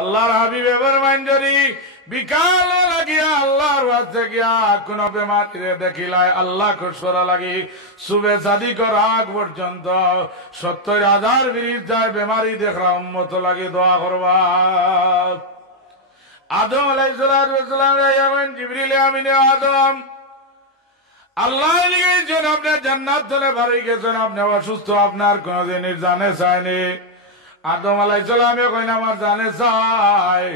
আল্লাহর হাবিবে ফরমান যদি বিকাল লাগিয়া আল্লাহর ওয়াস্তে গিয়া কোন বেমারিরে দেখিলাই আল্লাহ খুশরা লাগি সুবে সাদিক রাগ পর্যন্ত ৭০,০০০ বিরিদ্ধায় বেমারি দেখরা উম্মত লাগি দোয়া করবা। আদম আলাইহিস সালাম রে জিবরিল আমিনে আদম আল্লাহ লিখেছেন আপনার জান্নাত তলে বাড়ি গেছেন, আপনি অসুস্থ, আপনার কোন জিনিস জানে চায়নি। আদম আলাইহিস সালাম কইন আমার জানে চাই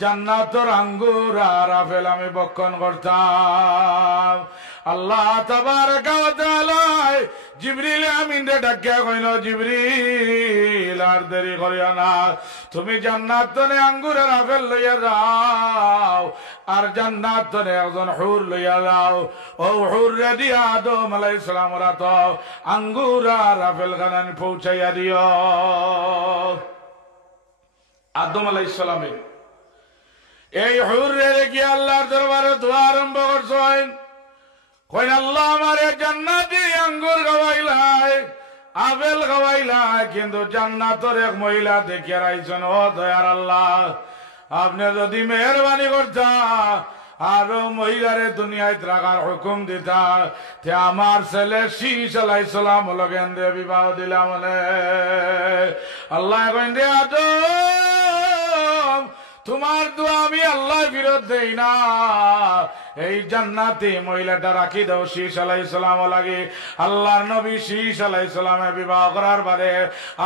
জান্নাতের আঙ্গুর আর আপেল আমি বক্ষণ করতাম। আল্লাহ তাবারাকা ওয়া তাআলা জিবরিল আমিন রে ডাকিয়া কইল, জিবরিল আর দেরি করিও না, তুমি জান্নাত তলে আঙ্গুর আর আপেল লইয়া যাও আর জান্নাত তলে একজন হুর লইয়া যাও। ও হুর রে দিয়া আদম আলাইহিস সালাম রা তো আঙ্গুর আর আপেল খানান পৌঁছাইয়া দিও। আদম আলাইহিস সালামে এই হুর রে গিয়া আল্লাহর দরবারে দোয়া আরম্ভ করছেন। কইন আল্লাহ আমারে জান্নাতি আঙ্গুর খাওয়াইলাই, আপেল খাওয়াইলাই, কিন্তু জান্নাতের এক মহিলা দেখিয়া রাইছেন। ও দয়ার আল্লাহ, আপনি যদি মেহরবানি করতা আর মহিলারে দুনিয়ায় রাখার হুকুম দিতা তে আমার ছেলে শীষ আলাইহিস সালাম লগেন দে বিবাহ দিলাম। আল্লাহ কইন রে আদম, তোমার দোয়া আমি আল্লাহ বিরোধ দেই না, এই জান্নাতে মহিলাটা রাখি দাও শীষ আলাইহিস সালাম লাগে। আল্লাহর নবী শীষ আলাইহিস সালামে বিবাহ করার পরে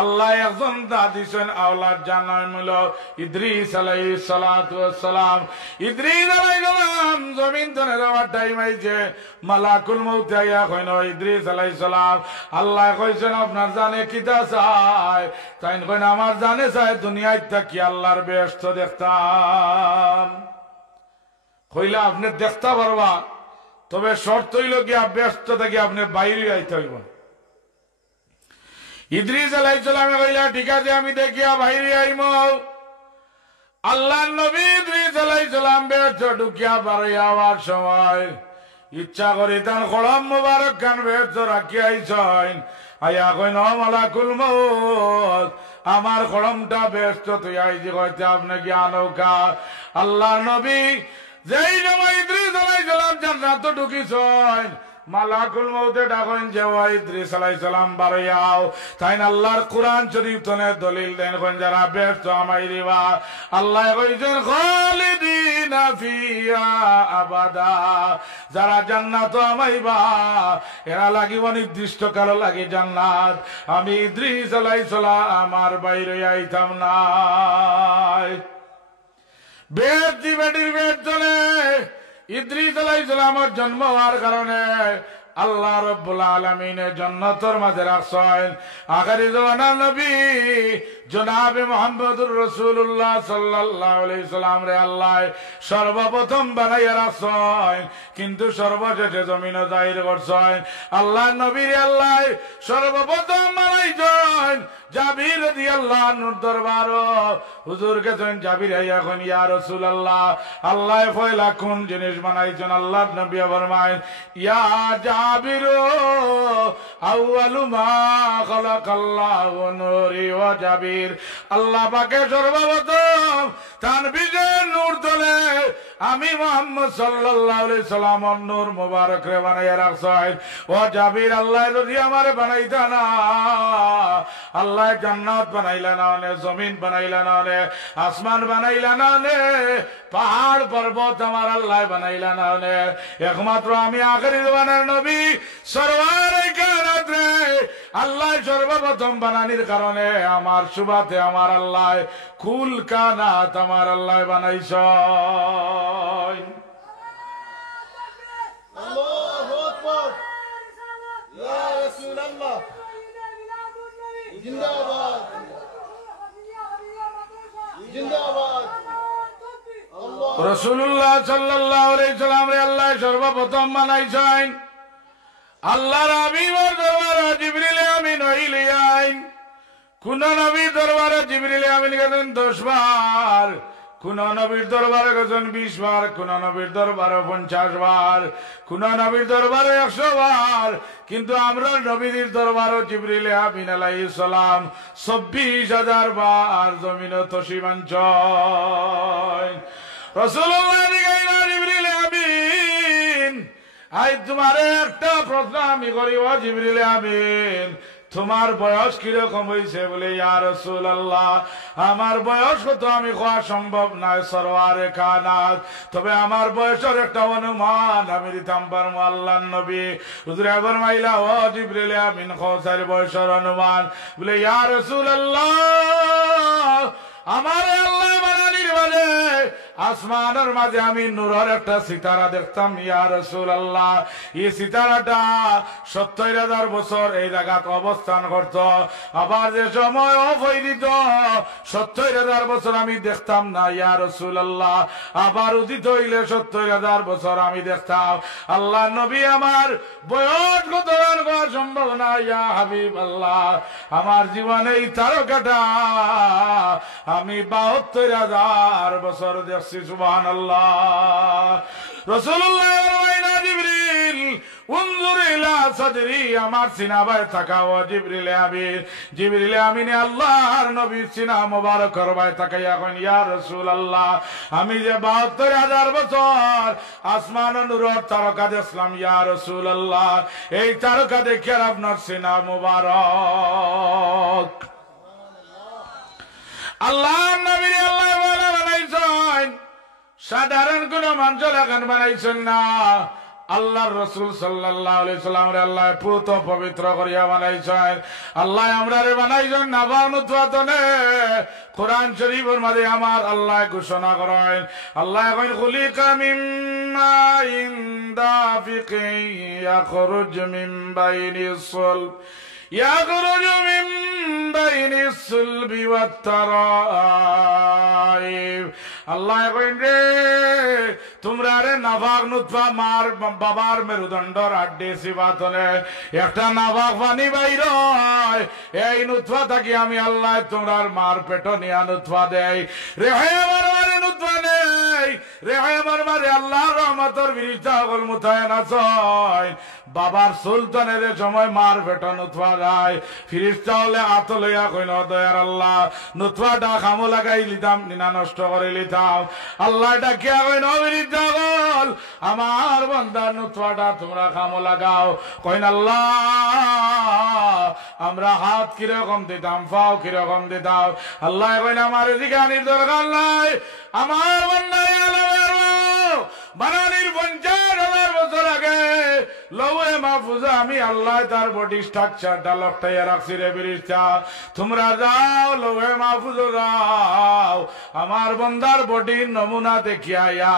আল্লাহ একজন দিছেন আওলাদ, যার নাম হলো ইদ্রিস আলাইহিস সালাতু ওয়াস সালাম। ইদ্রিস আলাইহিস সালাম জমিন তলে যাওয়ার টাইম আইছে, মালাকুল মউত আইয়া কইন ইদ্রিস আলাইহিস সালাম, আল্লাহ কইছেন আপনার জানে কিতা চাই? তাই কইন আমার জানে চাই দুনিয়ায় থাকি আল্লাহর বেহেশত দেখতাম। কইলা আপনি দেখতে পারবা, তবে শর্ত হইল গিয়া ব্যস্ত থাকি আপনি বাইরে আইতে হইব। ইদ্রিস আলাইহিস সালামে কইলা ঠিক আছে আমি দেখিয়া বাইরে আইম। আল্লাহর নবী ইদ্রিস আলাইহিস সালাম ব্যস্ত ঢুকিয়া বাইরে আওয়ার সময় ইচ্ছা করি তার কলম মুবারক খান ব্যস্ত রাখিয়া আইছেন। আয়া কইন মালাকুল মউত, আমার কলমটা ব্যস্ত তুই আইছি, কইতে আপনি কি আনৌকা। আল্লাহর নবী যেই সময় ইদ্রিস আলাইহিস সালাম জান্নাত ঢুকিছেন, মালাকুল মউতে ডাকেন যে ও ইদ্রিস আলাইহিস সালাম বারয়াও। তাই আল্লাহর কোরআন শরীফ তনে দলিল দেন কোন যারা ব্যস্ত আমাই দিবা। আল্লাহ কইছেন খালিদিনা ফিহা আবাদা, যারা জান্নাত আমাইবা এরা লাগিব নির্দিষ্ট কাল লাগি জান্নাত। আমি ইদ্রিস আলাইহিস সালাম আমার বাইরে আইতাম না। বেদ দিবেটির বেদ চলে ইদ্রিস আলাইহিস সালামের জন্ম হওয়ার কারণে আল্লাহ রাব্বুল আলামিনের জান্নাতের মাঝে রাখছেন আখিরি জামানার নবী জনাবে মুহাম্মদুর রাসূলুল্লাহ সাল্লাল্লাহু আলাইহি সাল্লাম রে আল্লাহ সর্বপ্রথম বানাইয়া রাখছেন, কিন্তু সর্বশেষে জমিনে জাহির করছেন। আল্লাহ নবীর আল্লাহ সর্বপ্রথম বানাইছেন জাবির রাদিয়াল্লাহু আনহুর দরবার। হুজুর গেছেন জাবির আইয়া কোন ইয়া রাসূলুল্লাহ, আল্লাহ পয়লা কোন জিনিস বানাইছেন? আল্লাহর নবী ফরমায় ইয়া জাবির আউয়ালু মা খালাকাল্লাহু নূরি ওয়া জাবির, আল্লাহ পাকে সর্বপ্রথম তানবীরের নূর তোলে আমি মুহাম্মদ সাল্লাল্লাহু আলাইহি সাল্লামের নূর মুবারক রে বানাইয়া রাখছেন। ও জাবির, আল্লাহ যদি আমারে বানাইতা না, আল্লাহ জান্নাত বানাইলা না, জমিন বানাইলা না, আসমান বানাইলা না, পাহাড় পর্বত আমার আল্লাহ বানাইলা না, একমাত্র আমি আখিরি জামানার নবী সরওয়ারে কায়নাত রে আল্লাহ সর্বপ্রথম বানানির কারণে আমার সুবাতে আমার আল্লাহ কুল কানাত আমার আল্লাহ বানাইছেন। আল্লাহু আকবার, ইয়া রাসূলুল্লাহ জিন্দাবাদ জিন্দাবাদ। রাসূলুল্লাহ সাল্লাল্লাহু আলাইহি সাল্লাম রে আল্লাহ সর্বপ্রথম বানাইছেন। আল্লাহর হাবিবের দরবারে জিবরিল আমিন হইলেন। কোন নবী দরবারে জিবরিল আমিন গেলেন 10 বার, কোন নবীর দরবারে গেছেন 20 বার, কোন নবীর দরবারে 50 বার, কোন নবীর দরবারে 100 বার, কিন্তু আমরা নবীর দরবারও জিবরিল আমিন আলাইহিস সালাম 24,000 বার জমিন তসিমাঞ্চ। রাসূলুল্লাহ জিগাইলা জিবরিল আমিন, আই তোমারে একটা প্রশ্ন আমি করি ও জিবরিল আমিন, তোমার বয়স কিরকম হয়েছে? বলে ইয়া রাসূলুল্লাহ আমার বয়স কত আমি কোয়া সম্ভব নয় সরওয়ারে কানাত, তবে আমার বয়সের একটা অনুমান আমি দিতাম পারবো। আল্লাহর নবী হুজুর ফরমাইলা ও জিবরিল আমিন কওসার বয়সের অনুমান? বলে ইয়া রাসূলুল্লাহ আমার আল্লাহ বানানির মাঝে আসমানের মাঝে আমি নূরের একটা সিতারা দেখতাম ইয়া রাসূলুল্লাহ, এই সিতারাটা 70,000 বছর এই জায়গাত অবস্থান করত, আবার যে সময় অফ হয়ে দিত 70,000 বছর আমি দেখতাম না ইয়া রাসূলুল্লাহ, আবার উদিত হইলে 70,000 বছর আমি দেখতাম। আল্লাহ নবী আমার বয়স কত হওয়া সম্ভব না ইয়া হাবিবাল্লাহ, আমার জীবনে এই তারকাটা আমি 72,000 বছর দেখছি। সুবহানাল্লাহ। রাসূলুল্লাহ ওয়াইনা জিবরিল উনজুর ইলা সাদরি, আমার সিনাবায় তাকাও জিবরিল আমিন। জিবরিল আমিন আল্লাহর নবীর সিনা মোবারকের বায় তাকাইয়া কইন ইয়া রাসূলুল্লাহ আমি যে 72,000 বছর আসমান নূরের তারকা দেখলাম ইয়া রাসূলুল্লাহ, এই তারকা দেখে আপনার সিনা মোবারক। আল্লাহ নবীর আল্লাহ ওয়ালা বানাইছেন, সাধারণ কোন মানুষ এখন বানাইছেন না। আল্লাহর রাসূল সাল্লাল্লাহু আলাইহি সাল্লামের আল্লাহ পুত পবিত্র করিয়া বানাইছেন। আল্লাহ আমরারে বানাইছেন নাবানুতনে। কোরআন শরীফের মধ্যে আমার আল্লাহ ঘোষণা করেন, আল্লাহ কইন খুলিকা মিন মাইন দাফিকিন ইয়াখরুজ মিন বাইনিস সুলব يخرج من بين الصلب والترائب। আল্লাহ কইন রে তোমরা রে নাফাক নুতফা মার বাবার মেরুদণ্ডর আড্ডে সিবাতনে একটা নাফাক পানি বাইর হয়, এই নুতফা থাকি আমি আল্লাহ তোমরার মার পেট নিয়া নুতফা দেই। রেহে আমার মারে নুতফা নেই, রেহে আমার মারে আল্লাহর রহমতের ফেরেশতা সকল মুতায়েন আছেন। বাবার সুলতানের সময় মার পেট নুতফা যায়, ফেরেশতা হলে আত লইয়া কইন দয়ার আল্লাহ নুতফাটা খামো লাগাই লিতাম নিনা নষ্ট করে লিতাম। আল্লাহ ডাকিয়া কইন ফেরেশতা সকল আমার বান্দার নুতফাটা তোমরা খামো লাগাও। কইন আল্লাহ আমরা হাত কিরকম দিতাম, পাও কিরকম দিতাম। আল্লাহ কইন আমার জিজ্ঞানির দরকার নাই, আমার বান্দার আলমের বানানির 50,000 বছর আগে লৌহে মাহফুজে আমি আল্লাহ তার বডি স্ট্রাকচারটা লকটাইয়া রাখছি রে ফেরেশতা। তোমরা যাও লৌহে মাহফুজে যাও, আমার বন্দার বডির নমুনা দেখিয়া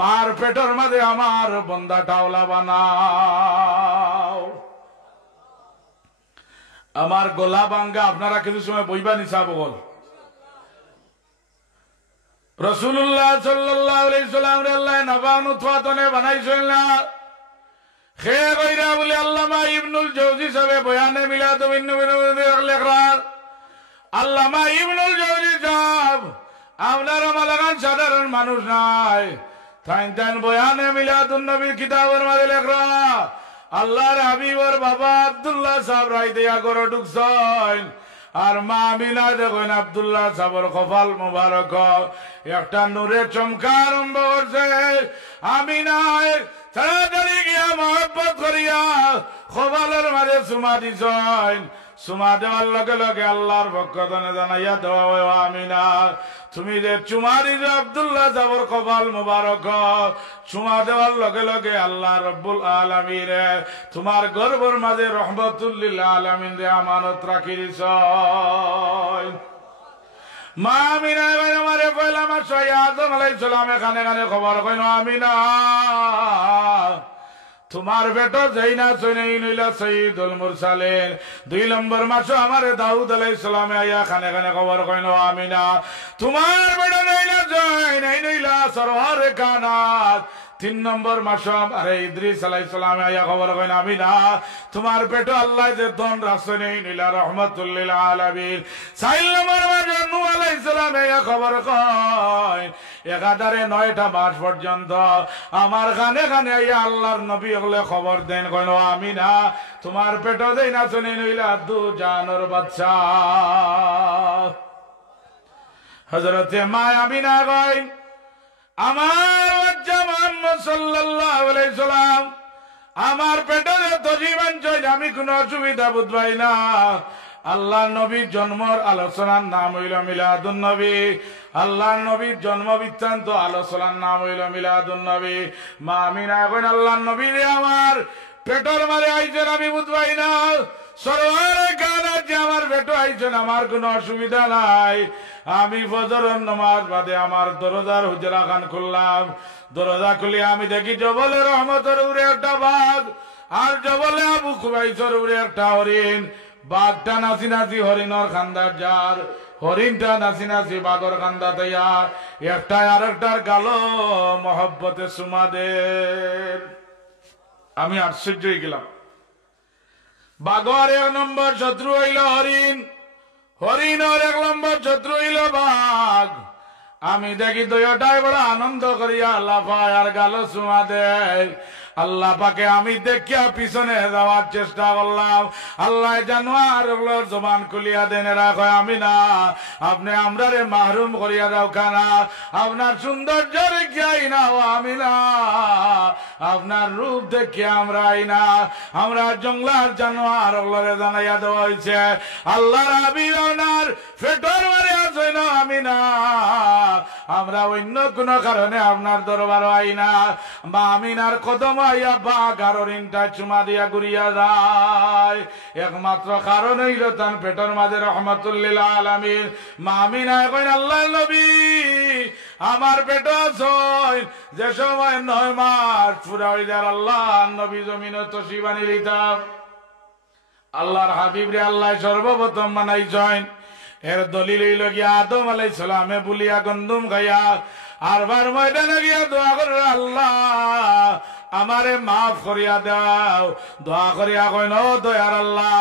মার পেটের মাঝে আমার বন্দা টাওলা বানাও। আমার গলা ভাঙ্গা আপনারা কিছু সময় বইবা নিছা বল। রাসূলুল্লাহ সাল্লাল্লাহু আলাইহি সাল্লাম আল্লাহ নাবানুতনে বানাইছেন না খে কইরা বলে আল্লামা ইবনুল জাওজি সাহেব বয়ানে মিলাদুন নবী লেখরার আল্লামা ইবনুল জাওজি সাহেব আপনারা মালাগান সাধারণ মানুষ নাই, তাই বয়ানে মিলাদুন নবীর কিতাবের মধ্যে লেখরা আল্লাহর হাবিবর বাবা আব্দুল্লাহ সাহেব রাই দেয়া করে ঢুকছেন, আর মা আমিনা দেখেন আব্দুল্লাহ সাহেবের কপাল মুবারক একটা নূরে চমকা আরম্ভ করছে। আমিনায় তাড়াতাড়ি গিয়া মহব্বত করিয়া কপালের মাঝে চুমা দিছেন। চুমা দেওয়ার লগে লগে আল্লাহর পক্ষ থেকে জানাইয়া দেওয়া আমিনা তুমি যে চুমা দিছ আব্দুল্লাহ সাহেবের কপাল মুবারক, চুমা দেওয়ার লগে লগে আল্লাহ রব্বুল আলামিন তোমার গর্ভের মাঝে রহমতুল লিল আলামিন রে আমানত রাখি দিছ। মা আমিনা আমারে কইলা আমার সৈয়দ আদম আলাইহিস সালাম এখানে এখানে খবর কইন আমিনা তোমার বেটা যাইনা সৈনাই নইলা সৈয়দুল মুরসালিন 2 নম্বর মাসে আমারে দাউদ আলাইহিস সালাম আয়া খানে খানে খবর কইন আমিনা তোমার বেটা যাইনা নইলা সরওয়ারে কানাত 3 নম্বর মাসব আরে ইদ্রিস আলাইহিস সালাম আয়া খবর কইন আমিনা তোমার পেটে আল্লাহ যে ধন রাখছেন নিলা রাহমাতুল লিল আলামিন 4 নম্বর মাসব নূহ আলাইহিস সালাম আয়া খবর কইন 1109টা মাস পর্যন্ত আমার কানে কানে আয়া আল্লাহর নবী হলে খবর দেন কইন আমিনা তোমার পেটে দেই না শুনে নিলা দু জানোর বাচ্চা হযরতে মা আমিনা কইন আমার বাচ্চা মুহাম্মদ সাল্লাল্লাহু আলাইহি সাল্লাম আমার পেটে তো জীবন চলে আমি কোনো অসুবিধা বুঝবাই না আল্লাহ নবীর জন্মের আলোচনার নাম হইল মিলাদুন নবী আল্লাহ নবীর জন্ম বৃত্তান্ত আলোচনার নাম হইল মিলাদুন নবী মা আমিনা কইন আল্লাহ নবী রে আমার পেটর মারে আইছেন আমি বুঝবাই না সরওয়ার কানাত যে আমার পেটো আইছেন আমার কোনো অসুবিধা নাই আমি ফজরের নামাজ বাদে আমার দরজার হুজরা খান খুললাম দরজা খুলে আমি দেখি জবলে রহমতের উপরে একটা বাঘ আর জবলে আবু খুবাইসের উপরে একটা হরিণ বাঘটা নাচি নাচি হরিণর খান্দার যার হরিণটা নাচি নাচি বাঘর খান্দা তৈয়া একটা আর একটার গালো মহব্বতে সুমাদের আমি আশ্চর্য হয়ে গেলাম বাঘর 1 নম্বর শত্রু হইল হরিণ হরিণর 1 নম্বর শত্রু হইল বাঘ আমি দেখি দুইটাই বড় আনন্দ করিয়া লাফায় আর গালো চুমা দেয় আল্লাহ পাকে আমি দেখিয়া পিছনে যাওয়ার চেষ্টা করলাম আল্লাহ জানোয়ার ওগুলোর জবান খুলিয়া দেন রাখো আমি না আপনি আমরা রে মাহরুম করিয়া দাও খানা আপনার সৌন্দর্য দেখিয়াই না আমি না আপনার রূপ দেখিয়া আমরা না আমরা জঙ্গলার জানোয়ার ওগুলোরে জানাইয়া দেওয়া হয়েছে আল্লাহর হাবিব আপনার ফেটর মারে আছে না আমি না আমরা অন্য কোন কারণে আপনার দরবার আই না বা আমিনার কদম আইয়া বা গারোরিনটা চুমা দিয়া ঘুরিয়া যায় একমাত্র কারণ হইল তার পেটর মাঝে রহমাতুল লিল আলামিন মা আমিনা কইন আল্লাহর নবী আমার পেট আছে যে সময় 9 মাস পুরা হয়ে যায় আল্লাহর নবী জমিনে তশরিফ আনি দিতাম আল্লাহর হাবিব রে আল্লাহ সর্বপ্রথম বানাইছেন এর দলিল হইল গিয়া আদম আলাইহিস সালামে বুলিয়া গন্ধম খাইয়া আরবার ময়দানে গিয়া দোয়া করে আল্লাহ আমারে মাফ করিয়া দাও দোয়া করিয়া কইন ও দয়ার আল্লাহ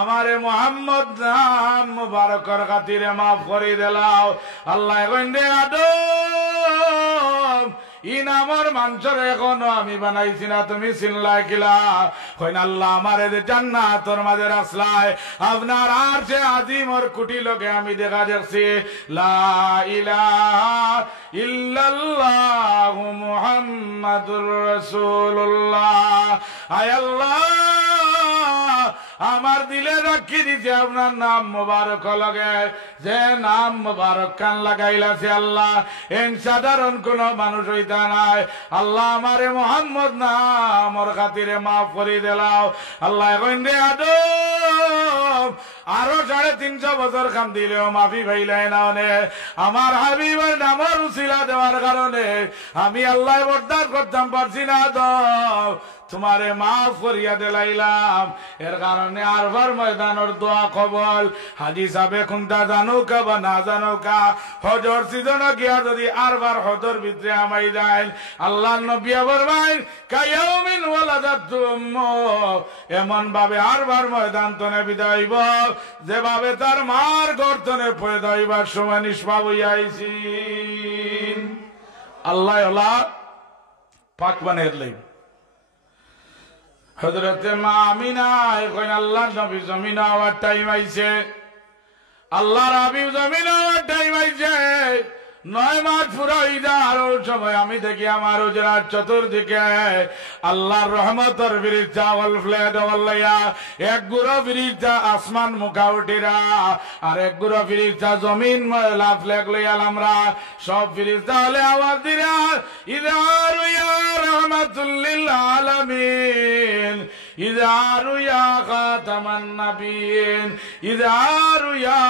আমারে মুহাম্মদ নাম মুবারকর খাতিরে মাফ করি দেলাও আল্লাহ কইন দে আদম ইনামর মাংসর এখনো আমি বানাইছি না তুমি চিনলাই কিলা কইন আল্লাহ আমারে যে জান্নাতের মাঝে রাখলাই আপনার আর যে আজিমর কুটি লোকে আমি দেখা দেখছি লা ইলাহা ইল্লাল্লাহু মুহাম্মাদুর রাসূলুল্লাহ আয় আল্লাহ আমার দিলে রাখি দিছে আপনার নাম মুবারক লগে যে নাম মুবারক কান লাগাইলাছে আল্লাহ এন সাধারণ কোন মানুষ হইতা নাই আল্লাহ আমারে মুহাম্মদ নামর খাতিরে মাফ করে দিলাও আল্লাহ কইন দে আদম আরো 350 বছর কাম দিলেও মাফি পাইলাই না আমার হাবিবের নামের উসিলা দেওয়ার কারণে আমি আল্লাহ বরদাস্ত করতাম পারছি না আদম তোমারে মাফ করিয়া দিলাইলাম এর কারণে আরবার ময়দানের দোয়া কবল হাজি সাহেব কোনটা জানো কা বা না জানো কা হজর সিজন গিয়া যদি আরবার হজর ভিতরে আমাই যায় আল্লাহর নবী ফরমায় কায়াউমিন ওয়ালাদাতু উম্মু এমন ভাবে আরবার ময়দান তনে বিদায় হইব যেভাবে তার মার গর্দনে পয়দা হইবার সময় নিষ্পাপ হইয়া আইছি আল্লাহ আল্লাহ পাক বানাইয়া দিলেন হযরতে মা আমিনা কইন আল্লাহর নবী জমিনে আওয়ার টাইম আইছে আল্লাহর হাবিব জমিনে আওয়ার টাইম আইছে 9 মাস পুরা হইয়া আর সময় আমি দেখি আমার হুজরার চতুর্দিকে আল্লাহর রহমতের ফিরিস্তা ওয়াল ফ্লেড ওয়াল্লায়া এক গুরো ফিরিস্তা আসমান মুখা উঠিরা আর এক গুরো ফিরিস্তা জমিন ময়লা ফ্লেগ লইয়া আমরা সব ফিরিস্তা হলে আওয়াজ দিরা ইদারু ইয়া রাহমাতুল লিল আলামিন ইদারু ইয়া খাতামান নাবিয়িন ইদারু ইয়া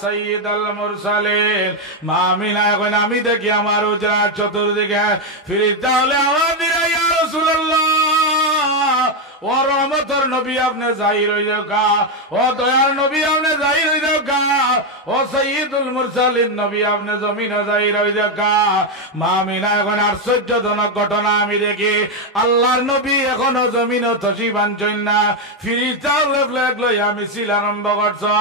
সাইয়্যিদুল মুরসালিন আমিনা এখন আমি দেখি আমার হুজরার চতুর্দিকে ফিরিস্তা হলে আওয়াজ দিরা ইয়া রাসূলুল্লাহ ও ও রহমতর নবী আপনি জাহির হয়ে গা, ও দয়ার নবী আপনি জাহির হয়ে গা, ও সৈয়দুল মুরসালিন নবী আপনি জমিনে জাহির হয়ে গা। মা আমিনা এখন আশ্চর্যজনক ঘটনা আমি দেখি, আল্লাহর নবী এখনো জমিনে তশরিফ আনছেন না, ফিরিস্তাও লইয়া মিছিল আরম্ভ করছে।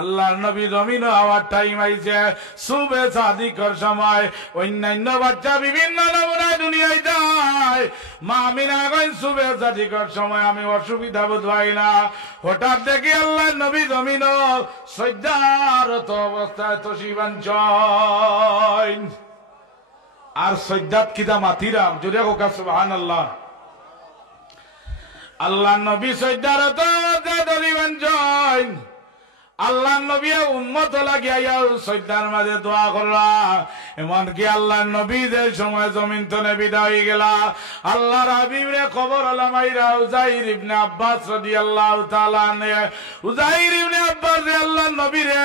আল্লাহর নবী জমিনে হওয়ার টাইম আইছে, সুবে সাদিকর সময় অন্যান্য বাচ্চা বিভিন্ন নমুনায় দুনিয়ায় যায়। মা আমিনা এখন সুবে সাদিকর সময় আমি অসুবিধা বোধ হয় না, হঠাৎ দেখি আল্লাহর নবী জমিনে সজ্জারত অবস্থায় তশরিফ আনছেন। আর সজ্জাত কিদা মাতিরাম জুড়ে কোকা সুবহানাল্লাহ। আল্লাহ নবী সজ্জারত তশরিফ আনছেন, আল্লাহ নবী উম্মত লাগিয়া সজ্জার মাঝে দোয়া করলা। এমনকি আল্লাহ নবী যে সময় জমিন তনে বিদায় হয়ে গেলা, আল্লাহর হাবিবরে খবর আলামাইরা উজাইর ইবনে আব্বাস রাদিয়াল্লাহু তাআলা আনহু, উজাইর ইবনে আব্বাস আল্লাহ নবীরে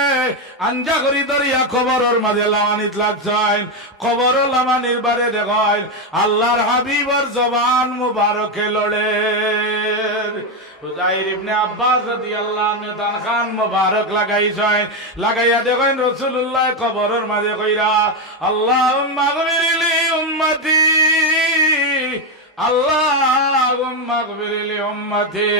আঞ্জা করি ধরিয়া খবরের মাঝে লামানিত লাগছেন। খবর লামানির বারে দেখেন আল্লাহর হাবিবর জবান মুবারকে লড়ে। উজাইর ইবনে আব্বাস রাদিয়াল্লাহু আনহু তান খান মুবারক লাগাইছেন, লাগাইয়া দেখেন রাসূলুল্লাহ কবরের মাঝে কইরা আল্লাহুম্মা গফিরলি উম্মতি, আল্লাহুম্মা গফিরলি উম্মতি,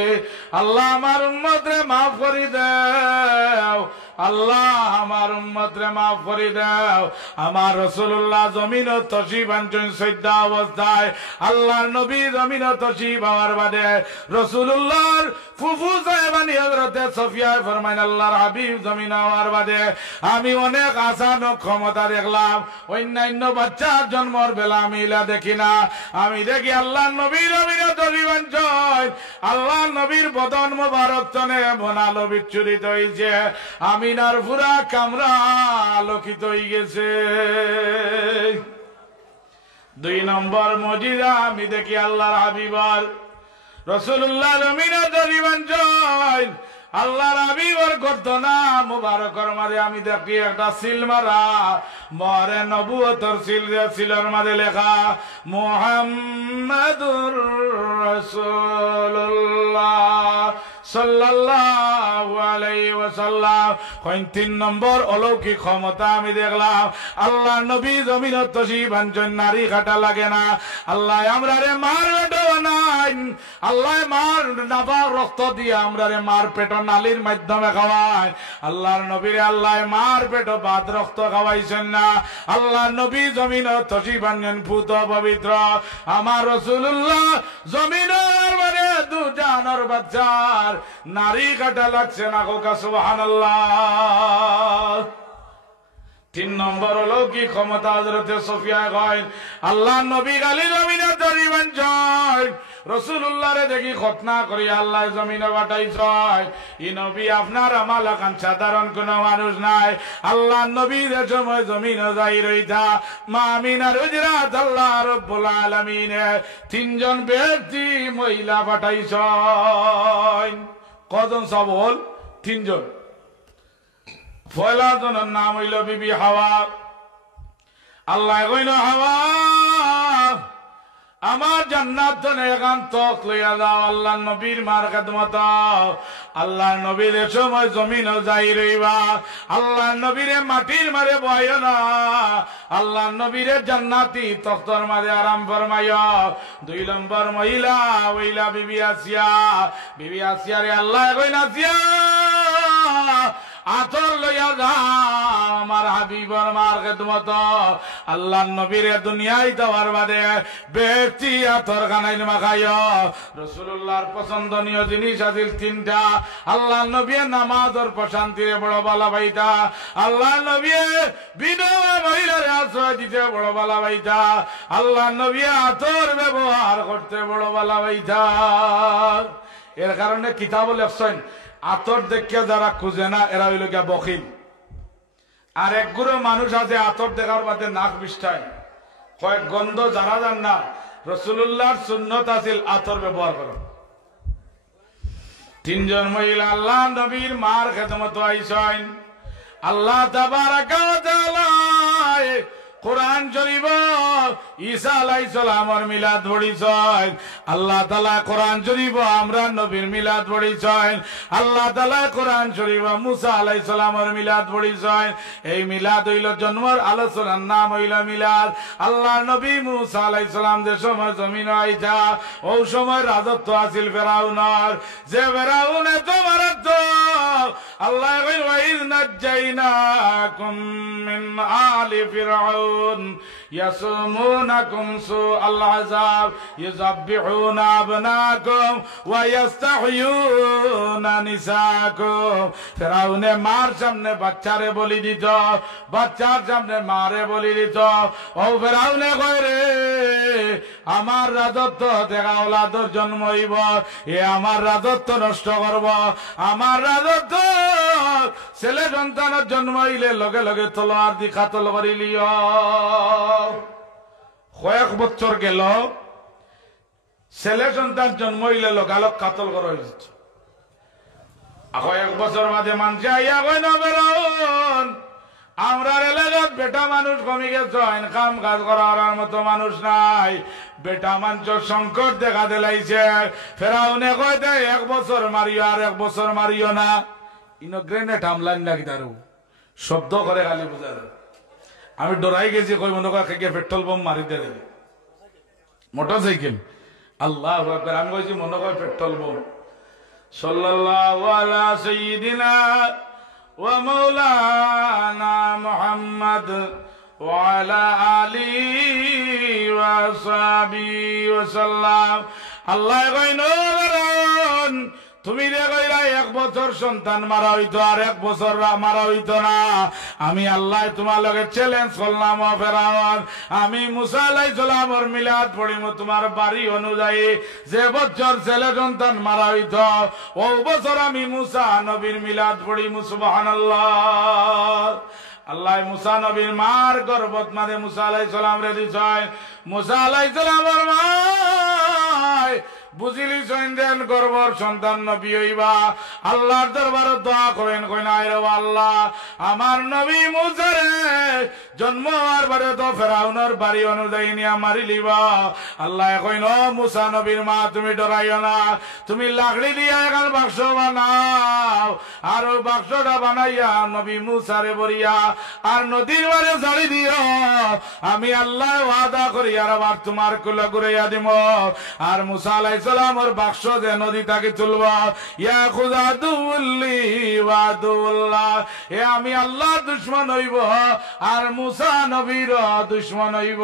আল্লাহ আমার উম্মতরে মাফ করে দাও, আল্লাহ আমার উম্মতরে মাফ করে দাও। আমার রাসূলুল্লাহ জমিনে তশরিফ আনছেন সজ্জা অবস্থায়, আল্লাহর নবী জমিনে তশরিফ হওয়ার বাদে রাসূলুল্লাহর ফুফু সাহেবানি হযরত সফিয়া ফরমাইন আল্লাহর হাবিব জমিনে হওয়ার বাদে আমি অনেক আসান ক্ষমতা দেখলাম, অন্যান্য বাচ্চার জন্মর বেলা আমি ইলা দেখি না। আমি দেখি আল্লাহর নবী জমিনে তশরিফ আনছেন, আল্লাহর নবীর বদন মোবারক তনে বনালো বিচ্ছুরিত হয়েছে, আমিনার পুরা কামরা আলোকিত হয়ে গেছে। 2 নম্বর মুজিজা আমি দেখি আল্লাহর হাবিবর রাসূলুল্লাহ জমিনে তশরিফ আনছেন, আল্লাহর হাবিবর গর্দনা মুবারকের মাঝে আমি দেখি একটা সিল মারা, মরে নবুয়তর সিল, সিলের মাঝে লেখা মুহাম্মাদুর রাসূলুল্লাহ সাল্লাল্লাহু আলাইহি ওয়াসাল্লাম। 3 নম্বর অলৌকিক ক্ষমতা আমি দেখলাম, আল্লাহ নবী জমিনে তশরিফ আনছেন, নারী কাটা লাগে না, আল্লাহ আমরারে মার পেটো বানাই, আল্লাহ মার নাফাক রক্ত দিয়ে আমরারে মার পেটো নালির মাধ্যমে খাওয়ায়। আল্লাহর নবীরে আল্লাহ মার পেটো বাদ রক্ত খাওয়াইছেন না, আল্লাহ নবী জমিনে তশরিফ আনছেন পুত পবিত্র। আমার রাসূলুল্লাহ জমিনে মানে 2 জানোর বাচ্চার নারী কাটা লাগছে না, কোকা সুবহানাল্লাহ। 3 নম্বর অলৌকিক ক্ষমতা হযরত সফিয়া কইন আল্লাহ নবী গালি জমিনে তশরিফ আনছেন, রাসূলুল্লাহরে দেখি খতনা করি আল্লাহ জমিনে পাঠাইছেন। ই নবী আপনার আমার লাগান সাধারণ কোন মানুষ নাই, আল্লাহ নবী যে সময় জমিনে যাই রইতা মা আমিনার হুজরাত আল্লাহ রাব্বুল আলামিনে 3 জন ব্যক্তি মহিলা পাঠাইছেন। কজন সবল? 3 জন। পয়লা জনের নাম হইল বিবি হাওয়া। আল্লাহ কইল হাওয়া আমার জান্নাত জনে এখান তক লইয়া যাও, আল্লাহ নবীর মার খেদমত। আল্লাহ নবীর সময় জমিনে যাই রইবা, আল্লাহ নবীরে মাটির মারে বয় না, আল্লাহ নবীরে জান্নাতি তখতর মাঝে আরাম ফরমাইয়া। 2 নম্বর মহিলা ওইলা বিবি আসিয়া। বিবি আসিয়ারে আল্লাহ কইল আসিয়া আতর লইয়া যাও আমার হাবিবর মার খেদমত। আল্লাহ নবীরে দুনিয়ায় দেওয়ার বাদে ব্যক্তি আতর খানাইল মাখাইয়া। রাসূলুল্লাহর পছন্দনীয় জিনিস আছিল 3টা। আল্লাহ নবী নামাজের প্রশান্তিরে বড় বালা বাইতা, আল্লাহ নবী বিধবা মহিলারে আশ্রয় দিতে বড় বালা বাইতা, আল্লাহ নবী আতর ব্যবহার করতে বড় বালা বাইতা। এর কারণে কিতাব লেখছেন আতর দেখে যারা খুঁজে না এরা হইল গিয়া বখিল। আর এক গুরু মানুষ আছে আতর দেখার বাদে নাক বিষ্ঠায় কয়েক গন্ধ যারা যান না। রাসূলুল্লাহর সুন্নত আছিল আতর ব্যবহার করো। 3 জন মহিলা আল্লাহ নবীর মার খেদমত আইছেন। আল্লাহ তাবারাকা ওয়া তাআলা কোরআন শরীফ ঈসা আলাইহিস সালামের মিলাদ পড়িছেন আল্লাহ তাআলা কোরআন শরীফ আমরা নবীর মিলাদ পড়িছেন আল্লাহ তাআলা কোরআন শরীফ মুসা আলাইহিস সালামের মিলাদ পড়িছেন এই মিলাদ হইল জন্মের আলোচনার নাম হইল মিলাদ আল্লাহ নবী মুসা আলাইহিস সালাম যে সময় জমিন আইতা ওই সময় রাজত্ব আছিল ফেরাউনের যে ফেরাউনে তোমার তো আল্লাহ কইল ওয়াইজ নাজাইনাকুম মিন আলি ফিরআউন ইয়াসুমুনাকুম সুআল আযাব ইযাববিহুনা আবনাকুম ওয়া ইস্তাহয়ুনা নিসাকুম ফিরআউনে মার সামনে বাচ্চারে বলি দিত বাচ্চার সামনে মারে বলি দিত ও ফিরআউনে কয় রে আমার রাজত্ব দেখা ওলাদর জন্ম হইব এ আমার রাজত্ব নষ্ট করব আমার রাজত্ব ছেলে সন্তানের জন্ম হইলে লগে লগে তলোয়ার দি কাতল করিলিও কয়েক বছর গেল ছেলে সন্তান জন্ম হইলে লগালগ কাতল করা হয়েছে কয়েক বছর মাঝে মানুষ আইয়া কই না বেরোন আমরা এলাকাত বেটা মানুষ কমে গেছে কাম কাজ করার মতো মানুষ নাই বেটা মানুষের সংকট দেখা দিলাইছে ফেরাউনে কয় দে 1 বছর মারিও আর 1 বছর মারিও না ইনো গ্রেনেড হামলান নাকি তার শব্দ করে খালি বুঝা যায় আমি ডরাই গেছি কই মনে কয় কে পেট্রোল বোম মারি দেবে মোটরসাইকেল আল্লাহু আকবার আমি কইছি মনে কয় পেট্রোল বোম সাল্লাল্লাহু আলা সাইয়্যিদিনা ওয়া মাওলানা মুহাম্মদ ওয়া আলা আলিহি ওয়া সাহবিহি ওয়া সাল্লাম আল্লাহ কইন তুমি রে কইরা 1 বছর সন্তান মারা হইতো আর 1 বছর মারা হইতো না আমি আল্লাহ তোমার লগে চ্যালেঞ্জ করলাম ও ফেরাউন আমি মুসা আলাইহিস সালামের মিলাদ পড়িমু তোমার বাড়ি অনুযায়ী যে বছর ছেলে সন্তান মারা হইতো ওই বছর আমি মুসা নবীর মিলাদ পড়িমু সুবহানাল্লাহ আল্লাহ মুসা নবীর মার গর্ভত মানে মুসা আলাইহিস সালাম রে দিছেন মুসা আলাইহিস সালামের মা বুঝিলি সৈন্দেন গর্বর সন্তান নবী হইবা আল্লাহর দরবারে দোয়া করেন কই না রে আল্লাহ আমার নবী মুসারে জন্ম হওয়ার পরে তো ফেরাউনের বাড়ি অনুযায়ী নিয়ে মারি লিবা আল্লাহ কইন মুসা নবীর মা তুমি ডরাইও না তুমি লাকড়ি দিয়া এখন বাক্স বানাও আর ওই বাক্সটা বানাইয়া নবী মুসারে বরিয়া আর নদীর বারে ছাড়ি দিও আমি আল্লাহ ওয়াদা করি আর আবার তোমার কুলে ঘুরাইয়া দিব আর মুসা আলাইহিস সালামের বাক্স যে নদী তাকে তুলব ইয়া খুদা দুল্লি ওয়া দুল্লাহ এ আমি আল্লাহর দুশমন হইব আর মুসা নবীর দুশমন হইব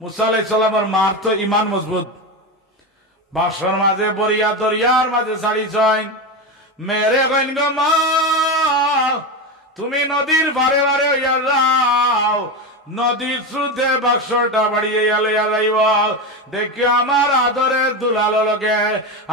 মুসা আলাইহিস সালামের মার তো ঈমান মজবুত বাক্সর মাঝে বরিয়া দরিয়ার মাঝে ছাড়িছেন মেরে কইন গো মা তুমি নদীর বারে বারে হইয়া যাও নদীর স্রোতে বাক্সটা বাড়িয়ে লইয়া যাইব দেখি আমার আদরের দুলাল লগে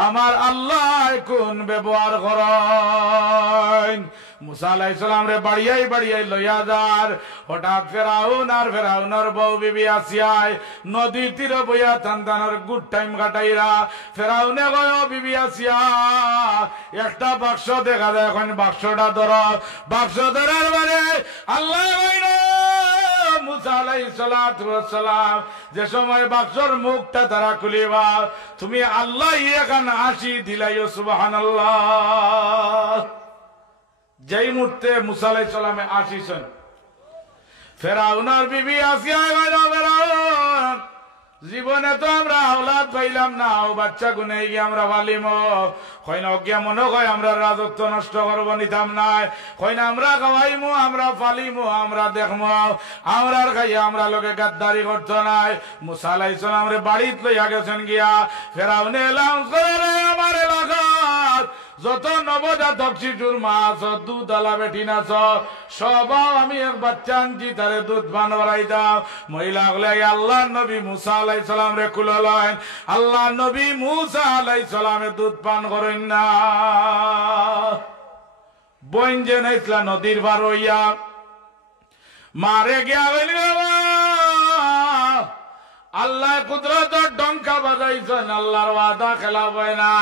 আমার আল্লাহ কোন ব্যবহার করেন মুসা আলাইহিস সালাম রে বাড়িয়াই বাড়িয়াই লইয়া যার হঠাৎ ফেরাউন আর ফেরাউনের বউ বিবি আসিয়ায় নদীর তীরে বইয়া তান্তানোর গুড টাইম কাটাইরা ফেরাউনে কয় বিবি আসিয়া একটা বাক্স দেখা যায় এখন বাক্সটা ধর বাক্স ধরার মানে আল্লাহ মুসা আলাইহিস সালাতু ওয়াস সালাম যে সময় বাক্সর মুখটা তারা খুলিবা তুমি আল্লাহ এখন হাসি দিলাইও সুবহানাল্লাহ যেই মুহূর্তে মুসা আলাইহিস সালামে আসিছেন ফেরাউনের বিবি আসিয়া ফেরাউন জীবনে তো আমরা আওলাদ পাইলাম না ও বাচ্চা গুনে গিয়ে আমরা পালিম কইনা অজ্ঞা মনে কয় আমরা রাজত্ব নষ্ট করবো নিতাম নাই কইনা আমরা খাওয়াইমু আমরা পালিমু আমরা দেখমু আমরা খাইয়া আমরা লোকে গাদ্দারি করতো নাই মুসা আলাইহিস সালাম রে বাড়িত লইয়া গেছেন গিয়া ফেরাউনে এলাউন্স করে আমার এলাকাত যত নবজাতক শিশুর মা আছো দুধ আলা বেটি নাছ সব আমি এক বাচ্চা আনছি তারে দুধ পান করাই দাও মহিলা গুলা আল্লাহ নবী মুসা আলাইহিস সালাম রে কুলালেন আল্লাহ নবী মুসা আলাইহিস সালামে দুধ পান করেন না বইন যে নাইছিলা নদীর পার হইয়া মারে গিয়া আল্লাহ কুদরতের ডঙ্কা বাজাইছেন, আল্লাহর ওয়াদা খেলাফ হয় না।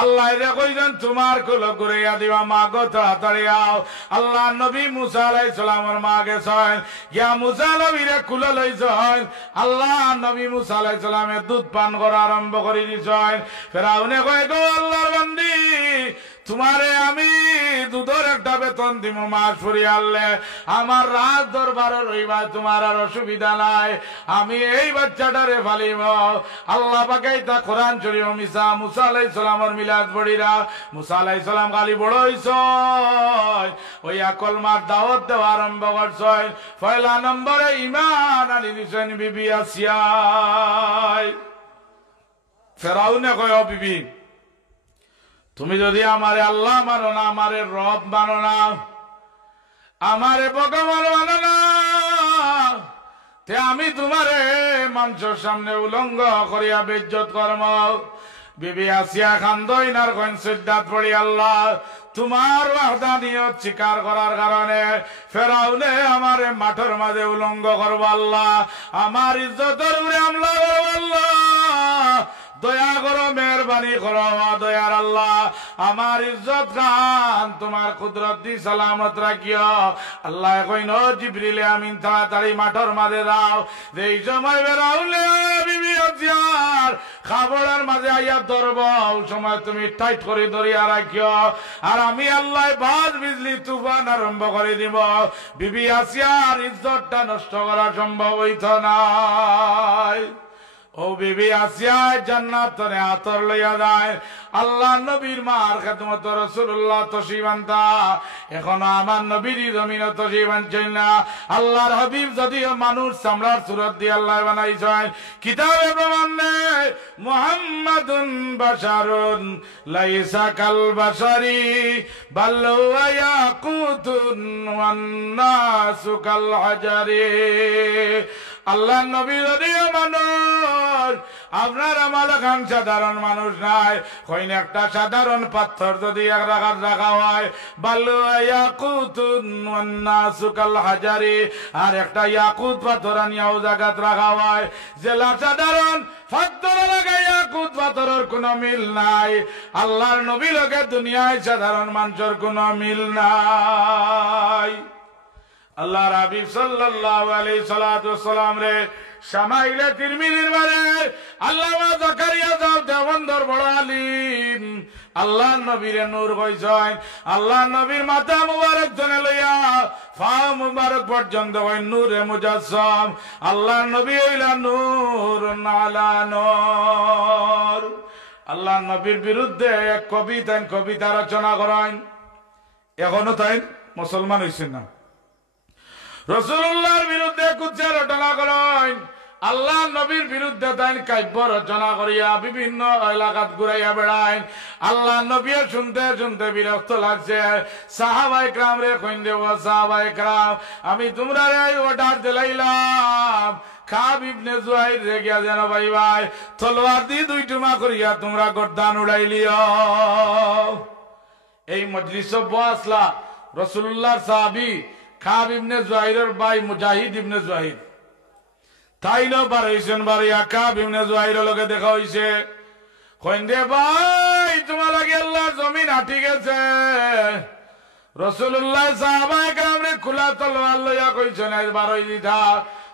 আল্লাহ কইছেন তোমার কুলো ঘুরাইয়া দিবা, মা গো তাড়াতাড়ি আও। আল্লাহ নবী মুসা আলাইহিস সালামের মা গেছেন, গিয়া মুসা নবীরে কুলে লইছেন। আল্লাহ নবী মুসা আলাইহিস সালামের দুধ পান করা আরম্ভ করে দিছেন। ফেরাউনে কয় গো আল্লাহর বান্দি, তোমারে আমি দুধের একটা বেতন দিব মাস ফুরিয়ে আনলে, আমার রাত দরবারে রইবা, তোমার আর অসুবিধা নাই, আমি এই বাচ্চাটারে ফালিব। আল্লাহ পাকে তা কোরআন শরীফ মিসা মুসা আলাইহিস সালামের মিলাদ পড়িরা মুসা আলাইহিস সালাম খালি বড় হইছ, ওই কলমার দাওয়াত দেওয়া আরম্ভ করছেন। পয়লা নম্বরে ঈমান আনি দিছেন বিবি আসিয়া। ফেরাউনে কয় ও বিবি, তুমি যদি আমারে আল্লাহ মানো না, আমারে রব মানো না, আমারে ভগবান মানো না, তে আমি তোমারে মানুষের সামনে উলঙ্গ করিয়া বেজ্জত করম। বিবি আসিয়া খান্দইনার কোন সিদ্ধাত পড়ি, আল্লাহ তোমার ওয়াহদানিয়ত স্বীকার করার কারণে ফেরাউনে আমারে মাঠের মাঝে উলঙ্গ করব, আল্লাহ আমার ইজ্জতের উপরে হামলা করব, আল্লাহ দয়া করো, মেহরবানি করো দয়ার আল্লাহ, আমার ইজ্জত খান তোমার কুদরত দি সালামত রাখিও। আল্লাহ কইন জিবরিল আমিন তাড়াতাড়ি মাঠের মাঝে যাও, যেই সময় বেরাউলে বিবি আসিয়ার খাবড়ার মাঝে আইয়া ধরব, ওই সময় তুমি টাইট করে ধরিয়া রাখিও, আর আমি আল্লাহ বাজ বিজলি তুফান আরম্ভ করে দিব। বিবি আসিয়ার ইজ্জতটা নষ্ট করা সম্ভব হইত নাই। ও বিবি আসিয়া জান্নাতে আতর লইয়া যায়, আল্লাহ নবীর মার খেদমত রাসূলুল্লাহ তশরিফ আনতা, এখনো আমার নবীর জমিন তশরিফ আনছেন না। আল্লাহর হাবিব যদিও মানুষ চামড়ার সুরত দিয়ে আল্লাহ বানাইছেন, কিতাবে প্রমাণ নেই মুহাম্মাদুন বাশারুন লাইসা কাল বাশারি বাল হুয়া ইয়াকুতুন ওয়ান নাসু কাল হাজারি। আল্লাহ নবী যদিও মানুষ, আপনার আমার খান সাধারণ মানুষ নাই, কইন একটা সাধারণ পাথর যদি এক রাখার রাখা হয়, বালু ইয়াকুতুন ওয়ান নাসু কাল হাজারি, আর একটা ইয়াকুত পাথর আনিয়াও জায়গাত রাখা হয়, জেলা সাধারণ পাথর লাগাই ইয়াকুত পাথরের কোনো মিল নাই। আল্লাহর নবী লোকে দুনিয়ায় সাধারণ মানুষের কোনো মিল নাই। আল্লাহর হাবিব সাল্লাল্লাহু আলাইহি সাল্লাতু ওয়াসসালাম রে শামাইলে তিরমিজির বারে আল্লামা জাকারিয়া সাহেব দেওবন্দর বড় আলিম, আল্লাহ নবীরে নূর কইছেন। আল্লাহ নবীর মাথা মুবারক জনে লইয়া পা মুবারক পর্যন্ত ওই নূরে মুজাসসাম। আল্লাহ নবী হইলা নূর আলা নূর। আল্লাহ নবীর বিরুদ্ধে এক কবিতা রচনা করেন, এখনো তাই মুসলমান হইছেন না। রাসূলুল্লাহর বিরুদ্ধে কুচ্চা রচনা করেন, আল্লাহ নবীর বিরুদ্ধে তাই কাব্য রচনা করিয়া বিভিন্ন এলাকাত ঘুরাইয়া বেড়ায়। আল্লাহ নবী শুনতে শুনতে বিরক্ত লাগছে। সাহাবায়ে কেরাম রে কইন দেব, সাহাবায়ে কেরাম আমি তোমরা রে অর্ডার দিলাইলাম, কাব ইবনে জুয়াইর রে গিয়া যেন ভাই ভাই তলোয়ার দিয়ে দুই টুমা করিয়া তোমরা গর্দান উড়াইলিও। এই মজলিস বসলা রাসূলুল্লাহর সাহাবী কাব ইবনে জুয়াইরের ভাই মুজাহিদ ইবনে জুয়াইর, তাইলো বাড়াইছেন বাড়িয়া কাব ইবনে জুয়াইরের লগে দেখা হইছে। কইন দে ভাই তোমার লাগে আল্লাহর জমিন আটি গেছে। রাসূলুল্লাহ সাহাবায়ে কেরাম রে খোলা তলোয়ার লইয়া কইছেন বারই দিধা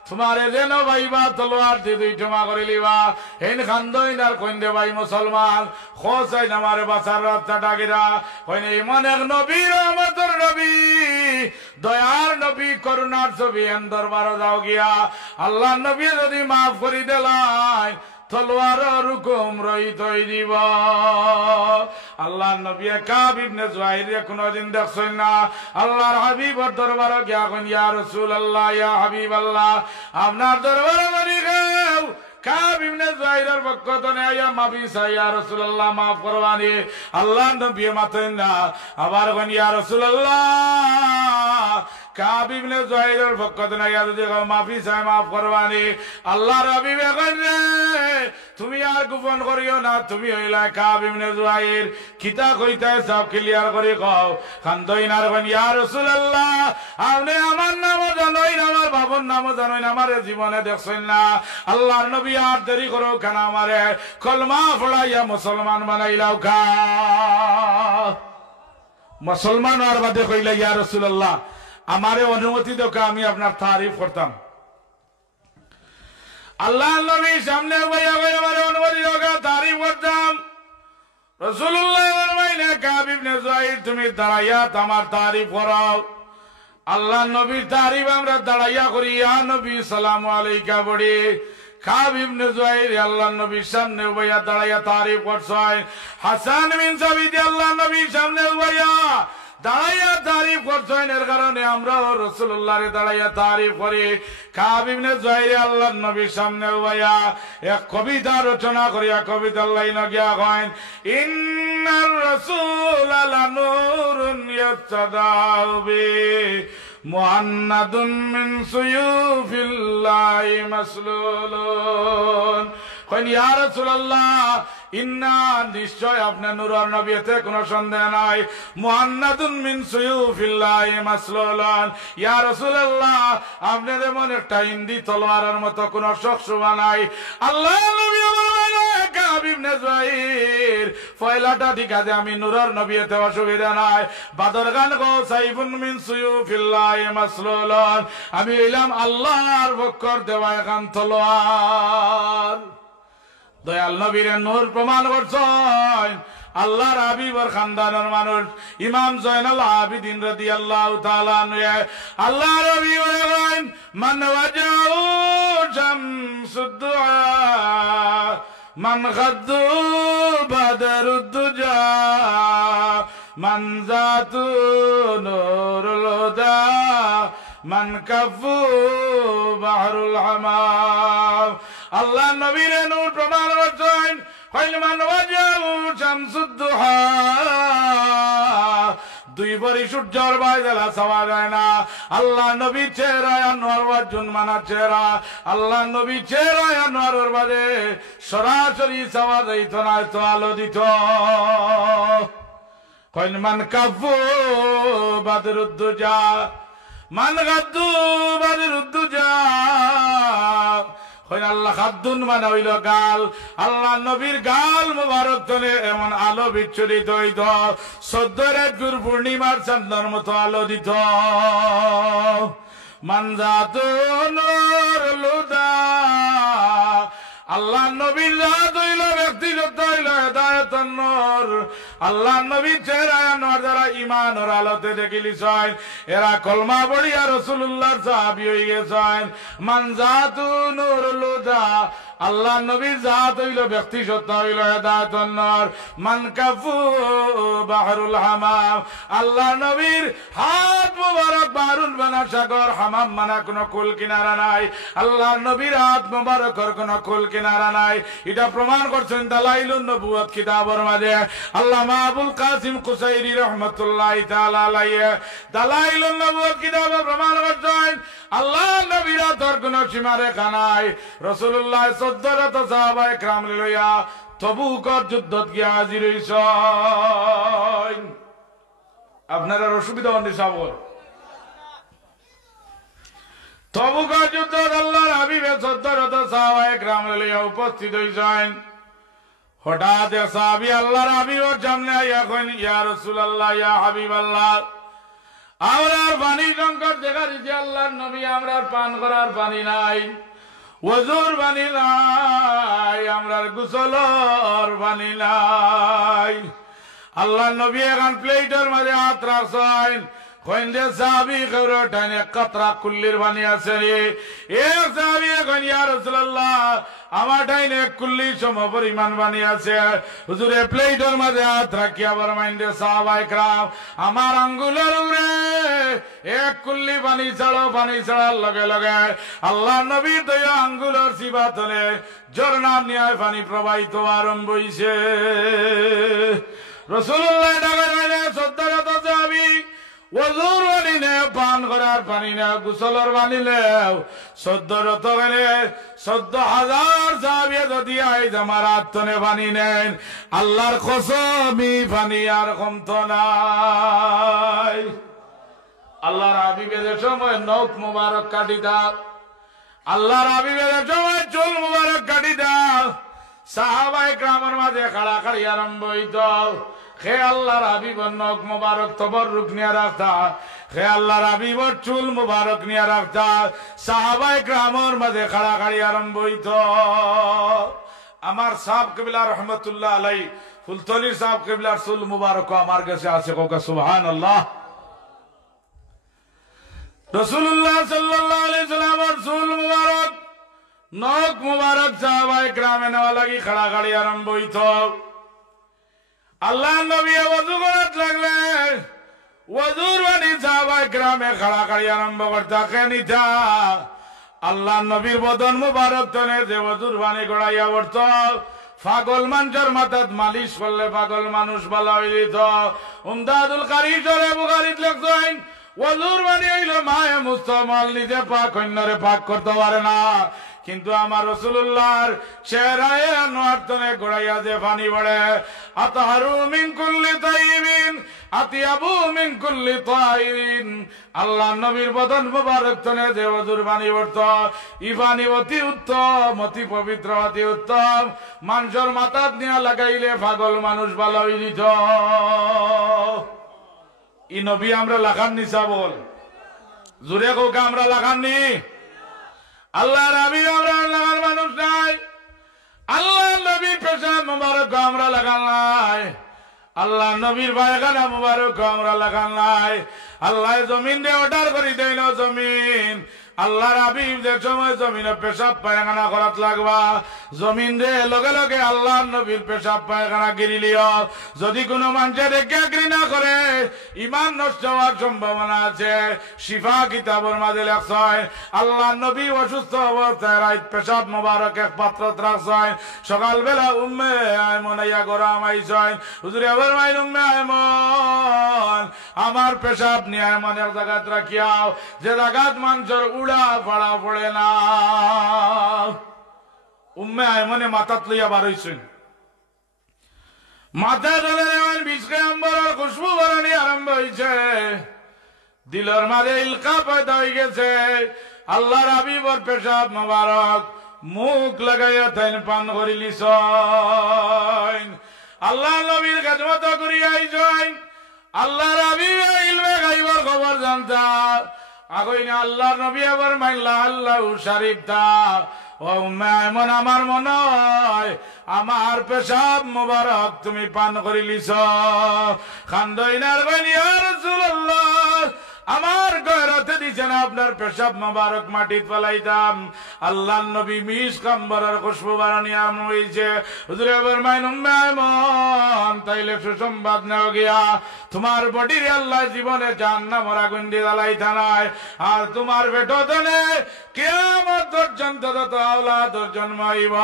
তোমারে যেন ভাইবা তলোয়ার দিয়ে দুই টুমা করে লিবা। হেন খান্দইন আর কইন দে ভাই মুসলমান খোসাই আমারে বাঁচার রাস্তা ডাকিরা। কইন এমন এক নবী, রহমতের নবী, দয়ার নবী, করুণার ছবি, এন দরবার যাও গিয়া আল্লাহ নবী যদি মাফ করি দিলাই তলোয়ার হুকুম রইতই দিব। আল্লাহ নবী কাব ইবনে জুয়াইর কোনদিন দেখছেন না। আল্লাহর হাবিবর দরবারে গিয়া কইন ইয়া রাসূলুল্লাহ, ইয়া হাবিবাল্লাহ, আপনার দরবারে মানি খাও। কাব ইবনে জুয়াইরের পক্ষ থেকে আয়া মাফি চাই, ইয়া রাসূলুল্লাহ মাফ করবানি। আল্লাহ নবী মাতেন না, আবার কইন ইয়া রাসূলুল্লাহ কাব ইবনে জুহাইরের পক্ষ থেকে যদি মাফি চাই মাফ করবানি আল্লাহর হাবিব কইন রে তুমি আর গোপন করিও না তুমি হইলা কাব ইবনে জুহাইর কিতা কইতায় সব ক্লিয়ার করে কও খান্দইনার কইন ইয়া রাসূলুল্লাহ আপনি আমার নামও জানোই না আমার বাবার নামও জানোই না আমার জীবনে দেখছেন না আল্লাহর নবী আর দেরি করো কেন আমারে কলমা পড়াইয়া মুসলমান বানাইলাও কা মুসলমান আর বাদে কইলা ইয়া রাসূলুল্লাহ আমারে অনুমতি দাও আমি আপনার তারিফ করতাম আল্লাহ নবী সামনে ভাইয়া ভাই আমারে অনুমতি দাও তারিফ করতাম রাসূলুল্লাহ ফরমাইলেন কাব ইবনে জুহাইর তুমি দাঁড়াইয়া আমার তারিফ করাও আল্লাহ নবীর তারিফ আমরা দাঁড়াইয়া করি ইয়া নবী সালামু আলাইকা বড়ি কাব ইবনে জুহাইর আল্লাহ নবীর সামনে ভাইয়া দাঁড়াইয়া তারিফ করছেন হাসান বিন সাবিত আল্লাহ নবীর সামনে ভাইয়া দাঁড়াইয়া তারিফ করছেন এর কারণে আমরাও রাসূলুল্লাহরে দাঁড়াইয়া তারিফ করি কাব ইবনে জুহাইর আল্লাহ নবীর সামনে ভাইয়া এক কবিতা রচনা করিয়া কবিতার লাইন গিয়া কইন ইন্নার রাসূলা লানুরুন ইয়াতাদাউ বি মুহান্নাদুন মিন সুয়ুফিল্লাহি মাসলুলুন কইন ইয়া রাসূলুল্লাহ ইন্না নিশ্চয় আপনার নূরের নবী এতে কোনো সন্দেহ নাই মুহান্নাদুন মিন সুয়ুফিল্লাহি মাসলুলুন ইয়া রাসূলুল্লাহ আপনার এমন একটা হিন্দি তলোয়ারের মতো কোনো শখশোভা নাই আল্লাহ নবী কাব ইবনে জুহাইর ফয়লাটা ঠিক আছে আমি নূরের নবী এতে অসুবিধা নাই বাদর গান গো সাইফুন মিন সুয়ুফিল্লাহি মাসলুলুন আমি ইলাম আল্লাহর পক্ষর দেওয়া এখন তলোয়ার দয়াল নবীর নূর প্রমাণ করছেন আল্লাহর হাবিবের খানদানের মানুষ ইমাম জয়নুল আবিদিন রাদিয়াল্লাহু তাআলা আনহু আল্লাহর নবী বলেন মান ওয়াজাউ শামসুদ্দুআ মান গাদ্দু বাদরুদ্দুজা মান জাতু নূরুল হুদা মান কাফু বাহরুল হামাম আল্লাহ নবীর নূর প্রমাণ করছেন কইল মান ওয়াজাউ শামসুদ্দুহা দুই বরি সূর্যের বাইদলা চাওয়া যায় না আল্লাহ নবী চেহারায় আনোয়ার ওয়াজুন মানা চেহারা আল্লাহ নবী চেহারায় আনোয়ারের বাদে সরাসরি চাওয়া যাইত না তো আলো দিত কইল মান কাফু বাদরুদ্দুজা মান গাদ্দু বাদরুদ্দুজা আল্লাহ খাদ্দুন মানে হইল গাল আল্লাহ নবীর গাল মুবারক তলে এমন আলো বিচ্ছুরিত হইত 14 রাত গুর পূর্ণিমার চাঁদের মতো আলো দিত মানজাতু নূরুল হুদা আল্লাহ নবীর জাত হইল ব্যক্তিগত হইল হেদায়েতের নূর আল্লাহ নবীর চেহারায় আনোয়ার যারা ঈমানের আলোতে দেখিলিছেন এরা কলমা পড়িয়া রাসূলুল্লাহর সাহাবী হয়ে গেছেন মান জাতু নূরুল হুদা আল্লাহ নবীর জাত হইল ব্যক্তি সত্তা হইল হেদায়েতের নূর মান কাফু বাহরুল হামাম আল্লাহ নবীর হাত মুবারক বাহরুল বানা সাগর হামাম মানা কোনো কুল কিনারা নাই আল্লাহ নবীর হাত মুবারকের কোনো কুল কিনারা নাই এটা প্রমাণ করছেন দালাইলুন নবুয়ত কিতাবের মাঝে আল্লামা আবুল কাসিম কুসাইরি রাহমাতুল্লাহি তাআলা আলাইহি দালাইলুন নবুয়ত কিতাবে প্রমাণ করছেন আল্লাহ নবীর হাতের কোনো সীমা রেখা নাই রাসূলুল্লাহ 14 সাহাবায়ে کرام লইয়া তবুকর যুদ্ধত গিয়া হাজির হইছেন আপনারা অসুবিধা হননি সাবর তবুকর যুদ্ধ আল্লাহর হাবিব 14 সাহাবায়ে کرام লইয়া উপস্থিত হইছেন হঠাৎ সাহাবী আল্লাহর হাবিবের সামনে আইয়া কইন ইয়া রাসূলুল্লাহ ইয়া হাবিবাল্লাহ আমরার পানি সংকট দেখা দিছে আল্লাহর নবী আমরার পান করার পানি নাই ওযুর পানি নাই আমরার গোসলের পানি নাই আল্লাহর নবী এখন প্লেটের মাঝে হাত রাখছেন কইন যে সাহাবী কইরো টানে কতরা কুল্লির পানি আছে রে এ সাহাবী কইন ইয়া রাসূলুল্লাহ আমার টাইনে কুল্লি সম পরিমাণ পানি আছে হুজুরে প্লেটের মাঝে হাত রাখিয়া ফরমাইন যে সাহাবায়ে کرام আমার আঙ্গুলের উপরে এক কুল্লি পানি ছাড়ার লগে লগে আল্লাহর নবী তো আঙ্গুলের সিবাতলে ঝর্ণা নিয়ে পানি প্রবাহিত আরম্ভ হইছে রাসূলুল্লাহ ডাকা 14 সাহাবী ওজুর পানি নে, পান করার পানি নে, গোসলের পানি নেও 14 গেলে 14,000 সাহাবী যদি আইজ আমার আত্মনে পানি নেন, আল্লাহর কসমি পানি আর কমতো নাই। আল্লাহর হাবিবের সময় নখ মুবারক কাটি দাও, আল্লাহর হাবিবের সময় চুল মুবারক কাটি দাও। সাহাবায়ে কেরামের মাঝে কাড়াকাড়ি আরম্ভ হইত। হে আল্লাহর হাবিবর নখ মুবারক তবররুক নিয়ে রাখতা, হে আল্লাহর হাবিবর চুল মুবারক নিয়ে রাখতা। সাহাবায়ে কেরামের মাঝে কাড়াকাড়ি আরম্ভ হইত। আমার সাহেব কিবলা রহমতুল্লাহ আলাইহি ফুলতলির সাহেব কিবলার চুল মুবারক আমার কাছে আছে, কোকা সুবহানাল্লাহ। রাসূলুল্লাহ সাল্লাল্লাহু আলাইহি সাল্লামের চুল মুবারক নখ মুবারক সাহাবায়ে কেরামে নেওয়া লাগি কাড়াকাড়ি আরম্ভ হইত। আল্লাহ নবী ওযু করতে লাগলেন, ওযুর পানি সাহাবায়ে কেরামে কাড়াকাড়ি আরম্ভ করতে কেনিতা। আল্লাহ নবীর বদন মুবারক তনে যে ওযুর পানি গড়াইয়া পড়ত, পাগল মানুষের মাথাত মালিশ করলে পাগল মানুষ ভালো হয়ে যেত। উমদাদুল কারি সরে বুখারীত লেখছেন, ওযুর পানি হইল মায়ে মুস্তামাল, নিজে পাক অন্যরে পাক করতে পারে না, কিন্তু আমার রাসূলুল্লাহর চেহারায় আনোয়ার তনে গড়াইয়া যে পানি পড়ে, আতাহারু মিন কুল্লি তাইয়িবিন আতিয়াবু মিন কুল্লি তাইরিন। আল্লাহ নবীর বদন মুবারক তনে যে ওযুর পানি পড়ত, ই পানি অতি উত্তম, অতি পবিত্র, অতি উত্তম। মানুষের মাথাত নিয়ে লাগাইলে পাগল মানুষ ভালো হয়ে যেত। ই নবী আমরা লাগান নিছা বল, জোরে কোকা আমরা লাগাননি। আল্লাহর হাবিব আমরা লাগার মানুষ নাই। আল্লাহ নবীর পেশাব মুবারক আমরা লাগান নাই। আল্লাহ নবীর পায়খানা মুবারক আমরা লাগান নাই। আল্লাহ জমিন দিয়ে অর্ডার করি দেয় না জমিন। আল্লাহর হাবিব যে সময় জমিনে পেশাব পায়খানা করাত লাগবা, জমিন রে লগে লগে আল্লাহ নবীর পেশাব পায়খানা গিরিলিও। যদি কোনো মানুষের দেখে ঘৃণা করে, ইমান নষ্ট হওয়ার সম্ভাবনা আছে। শিফা কিতাবের মাঝে লেখছেন, আল্লাহ নবী অসুস্থ অবস্থায় রাত পেশাব মোবারক এক পাত্রত রাখছেন। সকালবেলা উম্মে আয়মন আইয়া গরম আইছেন, হুজুর এবার মাইন উম্মে আয়মন আমার পেশাব নিয়ে আয়মনের জায়গাত রাখিয়াও, যে জায়গাত মানুষের উড়া ফাড়া পড়ে না। উম্মে আয়মনে মাথাত লইয়া বার হইছেন, মাথা ধরে নেওয়ার বিষকে আম্বরের খুশবু বাড়ানি আরম্ভ হয়েছে। দিলের মাঝে ইলকা পয়দা হয়ে গেছে। আল্লাহর হাবিবর পেশাব মোবারক মুখ লাগাইয়া তাইন পান করি লিছেন। আল্লাহ নবীর খেদমত করিয়া আইছেন। আল্লাহর হাবিব ইলমে গায়বের খবর জানতা। আগই না আল্লাহর নবী আবার মাইল্লা আল্লাহু শরীফতা। ও উম্মে আয়মন আমার মনে হয় আমার পেশাব মোবারক তুমি পান করি লিছ। খান্দইনার কইন ইয়া রাসূলুল্লাহ, আমার গয়রাতে দিছেন আপনার পেশাব মোবারক মাটিত ফেলাইতাম। আল্লাহর নবী মিস কাম্বরের খুশবু বাড়ানি আম হইছে। হুজুর এবার মাইন উম্মে আয়মন তাইলে সুসংবাদ নেও গিয়া, তোমার বডিরে আল্লাহ জীবনে জাহান্নামের আগুন দিয়ে জ্বালাইতা নাই। আর তোমার বেটনে কিয়ামত পর্যন্ত যত আওলাদের জন্ম হইব,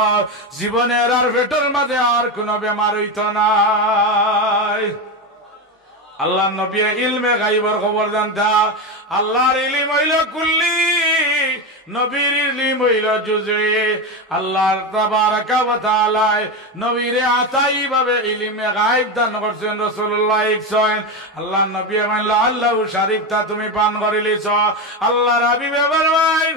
জীবনের আর পেটের মাঝে আর কোন বেমার হইত নাই। আল্লাহ নবী ইলমে গায়বের খবর জানতা। আল্লাহর ইলম হইল কুল্লি, নবীর ইলম হইল জুজই। আল্লাহ তাবারাকা ওয়া তাআলা নবীরে আতাই ভাবে ইলমে গায়ব দান করছেন। রাসূলুল্লাহ ইকছেন আল্লাহ নবী মানলা আল্লাহু শরীফতা তুমি পান করিলিছ। আল্লাহর হাবিব ফরমায়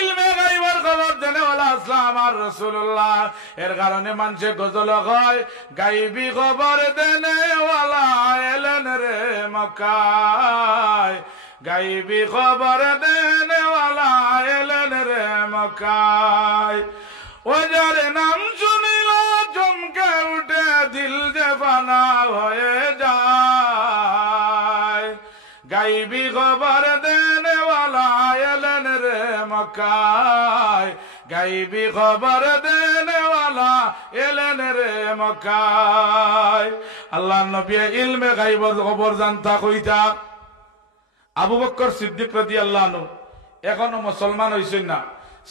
ইলমে গায়বের খবর দেনে ওয়ালা ইসলাম আর রাসূলুল্লাহ। এর কারণে মানুষে গজল কয় গায়বী খবর দেনে ওয়ালা এলেন রে মক্কায়, গায়বী খবর দেনে ওয়ালা এলেন রে মক্কায়। ও যার নাম শুনিল চমকে উঠে দিল যে ফানা হয়ে যায়, গায়বী খবর দেনে ওয়ালা এলেন রে মক্কায়, গায়বী খবর দেনে ওয়ালা এলেন রে মক্কায়। আল্লাহ নবী ইলমে গায়বের খবর জানতা কইতা। আবু বকর সিদ্দিক রাদিয়াল্লাহু আনহু এখনো মুসলমান হইছেন না।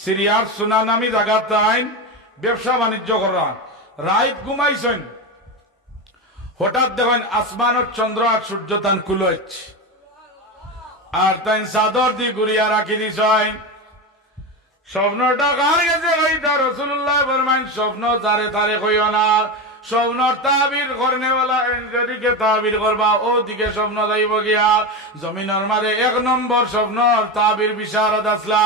সিরিয়ার সুনা নামি জায়গাতে আইন ব্যবসা বাণিজ্য করান, রাইত ঘুমাইছেন। হঠাৎ দেখেন আসমানের চন্দ্র আর সূর্য তান কুলছ। আর তাই চাদর দি গুড়িয়া রাখি দিছ স্বপ্নটা কার গেছে কইতা রাসূলুল্লাহ ফরমান স্বপ্ন তারে তারে কইও না স্বপ্ন তাবির করনেওয়ালা যেদিকে তাবির করবা ওদিকে স্বপ্ন যাইব গিয়া জমিনের মাঝে 1 নম্বর স্বপ্ন তাবির বিশারদ আসলা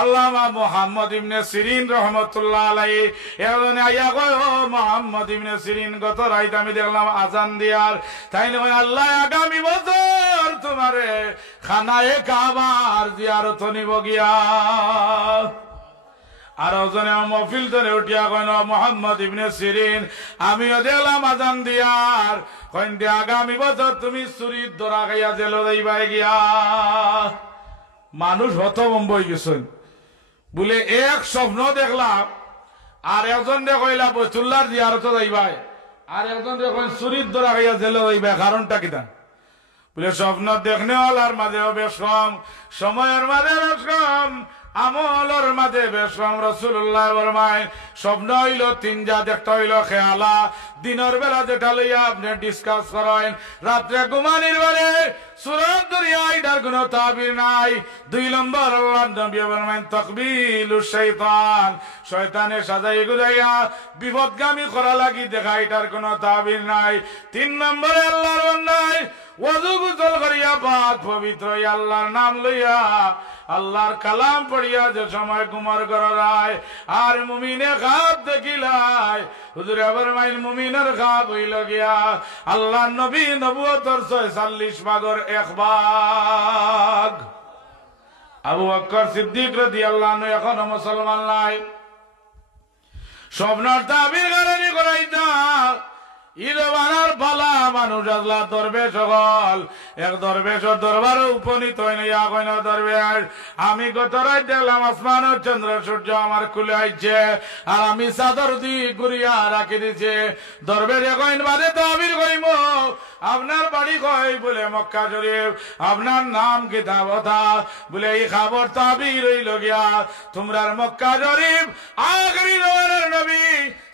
আল্লামা মুহাম্মদ ইবনে সিরিন রহমাতুল্লাহ আলাইহি এজনে আইয়া কয় ও মুহাম্মদ ইবনে সিরিন গত রাত আমি দেখলাম আজান দিয়ার তাইলে কয় আল্লাহ আগামী বছর তোমারে খানায়ে কাবার জিয়ারত নিব গিয়া আর ওজনে মহফিল ধরে উঠিয়া কইন মুহাম্মদ ইবনে সিরিন আমিও দেখলাম আজান দিয়ার কইন দে আগামী বছর তুমি চুরির দরা খাইয়া জেল যাইবাই গিয়া মানুষ হতভম্ব হয়ে গেছেন বলে এক স্বপ্ন দেখলাম আর একজন দে কইলা বৈতুল্লাহর জিয়ারত যাইবাই আর একজন দে কইন চুরির দরা খাইয়া জেল যাইবাই কারণটা কিটা বলে স্বপ্ন দেখনেওয়ালার মাঝেও বেশ কম সময়ের মাঝে বেশ কম আমলের মাঝে বেশ কম রাসূলুল্লাহ ফরমায় স্বপ্ন হইল 3 জাত একটা হইল খেয়ালা দিনের বেলা যেটা লইয়া আপনি ডিসকাস করেন রাত্রে ঘুমানির বেলে সূরা দরিয়া এটার কোনো তাবির নাই 2 নম্বর আল্লাহর নবী ফরমায় তাকবিলুশ শয়তান শয়তানে সাজাই গুজাইয়া বিপদগামী করা লাগি দেখা এটার কোনো তাবির নাই 3 নম্বরে আল্লাহর অন্যায় ওযু গোসল করিয়া পাক পবিত্র আল্লাহর নাম লইয়া আল্লাহর কালাম পড়িয়া যে সময় কুমার করা যায় আর মুমিনে খাব দেখিলাই হুজুর ফরমাইল মুমিনের খাব হইল গিয়া আল্লাহর নবী নবুয়তর 46 ভাগের 1 ভাগ আবু বকর সিদ্দিক রাদিয়াল্লাহু আনহু এখনো মুসলমান নাই স্বপ্নর তাবির গানি করাইতা ইরবানার বালা মানুষ আল্লাহ দরবেশ সকল এক দরবেশর দরবারে উপনীত হইনি কইন দরবেশ আমি গত রাত দেখলাম আসমান চন্দ্র সূর্য আমার খুলে আইছে আর আমি চাদর দি গুড়িয়া রাখি দিছে দরবেশ কইন বাদে তাবির কইম আপনার বাড়ি কই বলে মক্কা শরীফ আপনার নাম কিতাবতা বলে এই খবর তাবির হইল গিয়া তোমরার মক্কা শরীফ আখরি জমানার নবী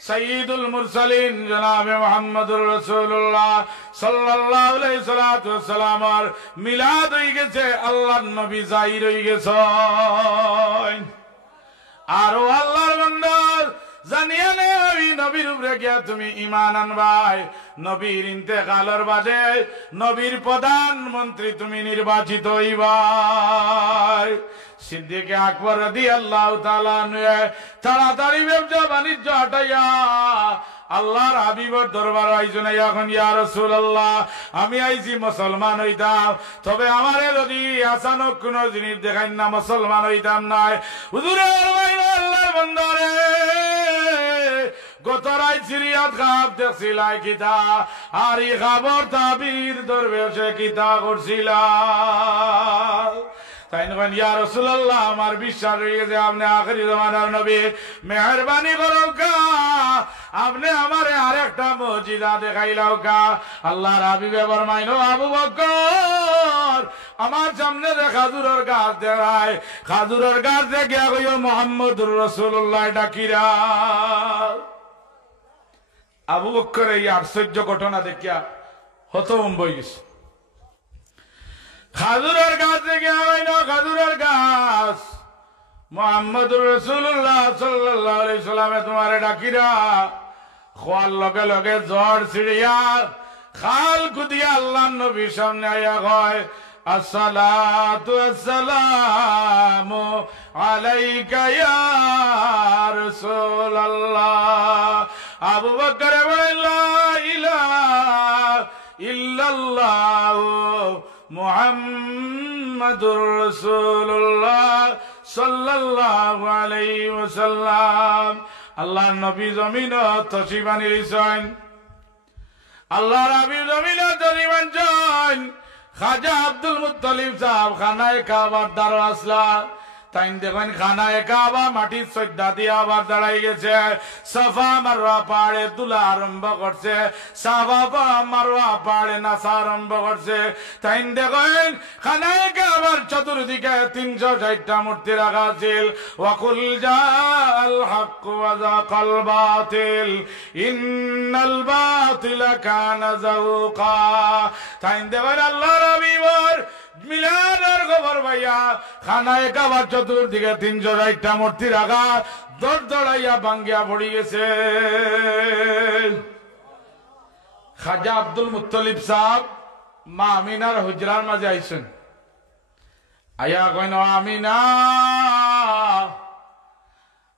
সাইয়্যিদুল মুরসালিন জনাবে মুহাম্মদুর রাসূলুল্লাহ সাল্লাল্লাহু আলাইহি সাল্লাতু ওয়াসসালামের মিলাদ হই গেছে আল্লাহর নবী জাহির হই গেছে আর আল্লাহর বান্দা জানিয়া নে ওই নবীর উপরে গিয়া তুমি ঈমান আনবাই নবীর ইন্তেকালের বাদে নবীর প্রধানমন্ত্রী তুমি নির্বাচিত হইবাই সিদ্দিক আকবর রাদিয়াল্লাহু তাআলা আনহু তাড়াতাড়ি ব্যবসা বাণিজ্য হটাইয়া আল্লাহর হাবিবের দরবার আইছেন এখন ইয়া রাসূলুল্লাহ আমি আইছি মুসলমান হইতাম তবে আমারে যদি আচানক কোন জিনিস দেখাই না মুসলমান হইতাম না হুজুরে আল্লাহর বান্দারে গত রাত সিরিয়াত খাব দেখছিলাই কিতা আর এই খবর তাবির দরবেশে কিতা করছিলা তাই নয় ইয়া রাসূলুল্লাহ আমার বিশ্বাস হয়ে গেছে আপনি আখেরি জামানার নবী মেহেরবানি করো কা আপনি আমারে আরেকটা মুজিজা দেখাইলাও কা আল্লাহর হাবিবে ফরমাইলো আবু বকর আমার সামনে যে খাজুরের গাছ দেখায় খাজুরের গাছ দেখে কইও মুহাম্মদুর রাসূলুল্লাহ ডাকিরা আবু বকর এই আশ্চর্য ঘটনা দেখিয়া হতভম্ব হয়ে গেছে খাজুরের গাছ দেখে খাজুরের গাছ মুহাম্মদুর রাসূলুল্লাহ সাল্লাল্লাহু আলাইহি সাল্লামে তোমারে ডাকিরা খোয়ার লগে লগে জ্বর ছিড়িয়া খাল কুদিয়া আল্লাহর নবীর সামনে আইয়া কয় আসসালাতু ওয়াসসালামু আলাইকা ইয়া রাসূলুল্লাহ আবু বকর বলেন লা ইলাহা ইল্লাল্লাহ মুহাম্মাদুর রাসূলুল্লাহ সাল্লাল্লাহু আলাইহি ওয়াসাল্লাম আল্লাহর নবী জমিনে তশরিফ আনিছেন আল্লাহর হাবিব জমিনে তশরিফ আনছেন খাজা আব্দুল মুত্তালিব সাহেব খানায়ে কাবার দ্বারে আসলা তাই দেখেন খানায়ে কাবা মাটির সজ্জা দিয়ে আবার দাঁড়াই গেছে সাফা মারওয়া পাহাড়ে তুলা আরম্ভ করছে সাফা মারওয়া পাহাড়ে নাচা আরম্ভ করছে তাই দেখেন খানায়ে কাবার চতুর্দিকে 360টা মূর্তি রাখা ছিল ওয়াকুল জাল হক ওয়া যাকাল বাতিল ইন্নাল বাতিলা কানা যাউকা তাই দেখেন আল্লাহর হাবিবর মিলাদের খবর ভাইয়া খানায় কাবার চতুর্দিকে 360টা মূর্তি রাখা দড়দড়াইয়া ভাঙ্গিয়া পড়ি গেছে। খাজা আব্দুল মুত্তলিব সাহেব মা আমিনার হুজরার মাঝে আইছেন। আয়া কইন আমিনা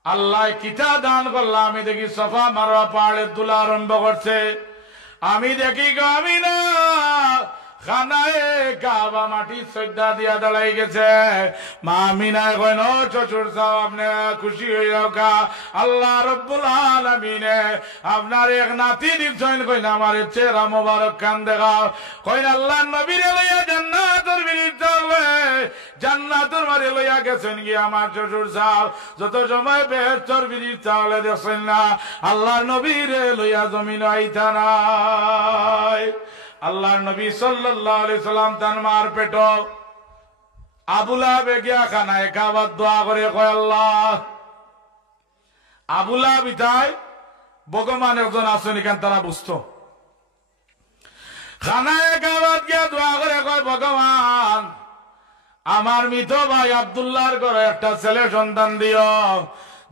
আল্লাহ কিতা দান করলাম। আমি দেখি সফা মারোয়া পাহাড়ের তুলা আরম্ভ করছে। আমি দেখি গো আমিনা খানায় কাবা মাটি শ্রদ্ধা দিয়া দাঁড়াই গেছে। মা আমিনায় কইন শ্বশুর সাহেব আপনি খুশি হয়ে যাও কা, আল্লাহ রব্বুল আলামিনে আপনার এক নাতি দিচ্ছেন। কইন আমার চেহারা মোবারক কান দেখাও। কইন আল্লাহ নবীরে লইয়া জান্নাতের বিরিতে জান্নাতের মারে লইয়া গেছেন গিয়ে আমার শ্বশুর সাহেব। যত সময় বেহেশতের বিরিতে তাহলে দেখছেন না আল্লাহ নবীরে লইয়া জমিন আইতা নাই। আল্লাহর নবী সাল্লাল্লাহু আলাইহি সাল্লাম তার মার পেট আবু লাহাব গিয়া খানায় কাবার দোয়া করে কয় আল্লাহ আবু লাহাব ইতায় ভগবান একজন আছেন এখান তারা বুঝতো। খানায় কাবার গিয়া দোয়া করে কয় ভগবান আমার মৃত ভাই আব্দুল্লাহর ঘরে একটা ছেলে সন্তান দিও,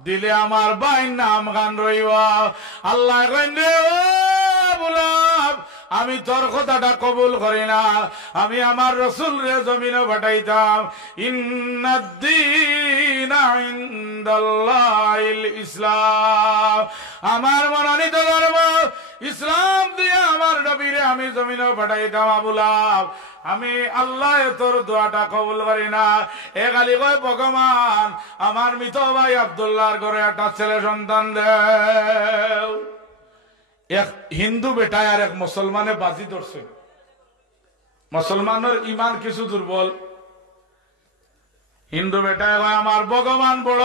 দিলে আমার ভাইয়ের নাম গান রইব। আল্লাহ কইন রে ও আবু লাহাব আমি তোর কথাটা কবুল করি না, আমি আমার রসুল রে জমিনে পাঠাইতাম। ইন্নাদ্দীনা ইনদাল্লাহিল ইসলাম, আমার মনোনীত ধর্ম ইসলাম দিয়ে আমার নবীরে আমি জমিনে পাঠাইতাম। আবু লাহাব আমি আল্লাহ তোর দোয়াটা কবুল করি না। এ খালি কয় ভগবান আমার মৃত ভাই আব্দুল্লাহর ঘরে একটা ছেলে সন্তান দেও। এক হিন্দু বেটায় আর এক মুসলমানে বাজি ধরছে। মুসলমানের ইমান কিছু দুর্বল। হিন্দু বেটায় কয় আমার ভগবান বড়,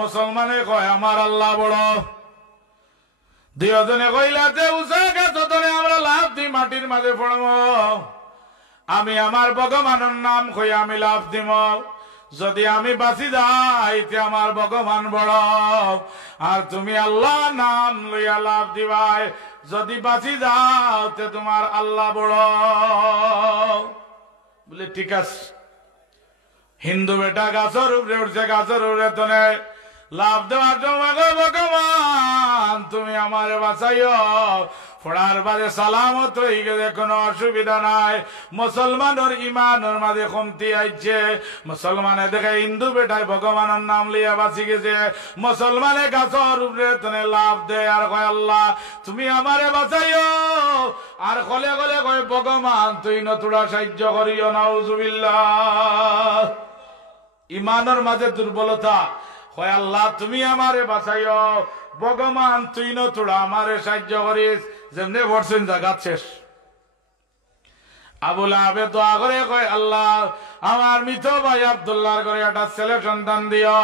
মুসলমানে কয় আমার আল্লাহ বড়। দুজনে কইলাতে উঁচা গাছতনে আমরা লাভ দিই মাটির মাঝে পড়ব। আমি আমার ভগবানের নাম কই আমি লাভ দিব। যদি আমি বাঁচি যাইতে আমার ভগবান বড়, আর তুমি আল্লাহ নাম লইয়া লাভ দিবাই। যদি বাঁচি যাও তে তোমার আল্লাহ বড়। বলে ঠিক আছে। হিন্দু বেটা গাছের উপরে উঠছে, গাছের উপরে তনে লাভ দেওয়ার জন্য ভগবান তুমি আমার বাঁচাইও। ফোড়ার বাজে সালামত রয়ে গেছে, কোনো অসুবিধা নাই। মুসলমানের ইমানের মাঝে কমতি আইছে। মুসলমানে দেখে হিন্দু বেটায় ভগবানের নাম লিয়া বাঁচি গেছে। মুসলমানে গাছের উপরে তনে লাভ দেয় আর কয় আল্লাহ তুমি আমারে বাঁচাইও। আর কলে কলে কয় ভগবান তুই নতুড়া সাহায্য করিও। নাউজুবিল্লাহ। ইমানের মাঝে দুর্বলতা, কয় আল্লাহ তুমি আমারে বাঁচাইও। ভগবান তুই নতুড়া আমারে সাহায্য করিস। যেমনি পড়ছেন জায়গা শেষ। আবু লাহাবে দোয়া করে কয় আল্লাহ আমার মৃত ভাই আব্দুল্লাহর ঘরে একটা ছেলে সন্তান দিও।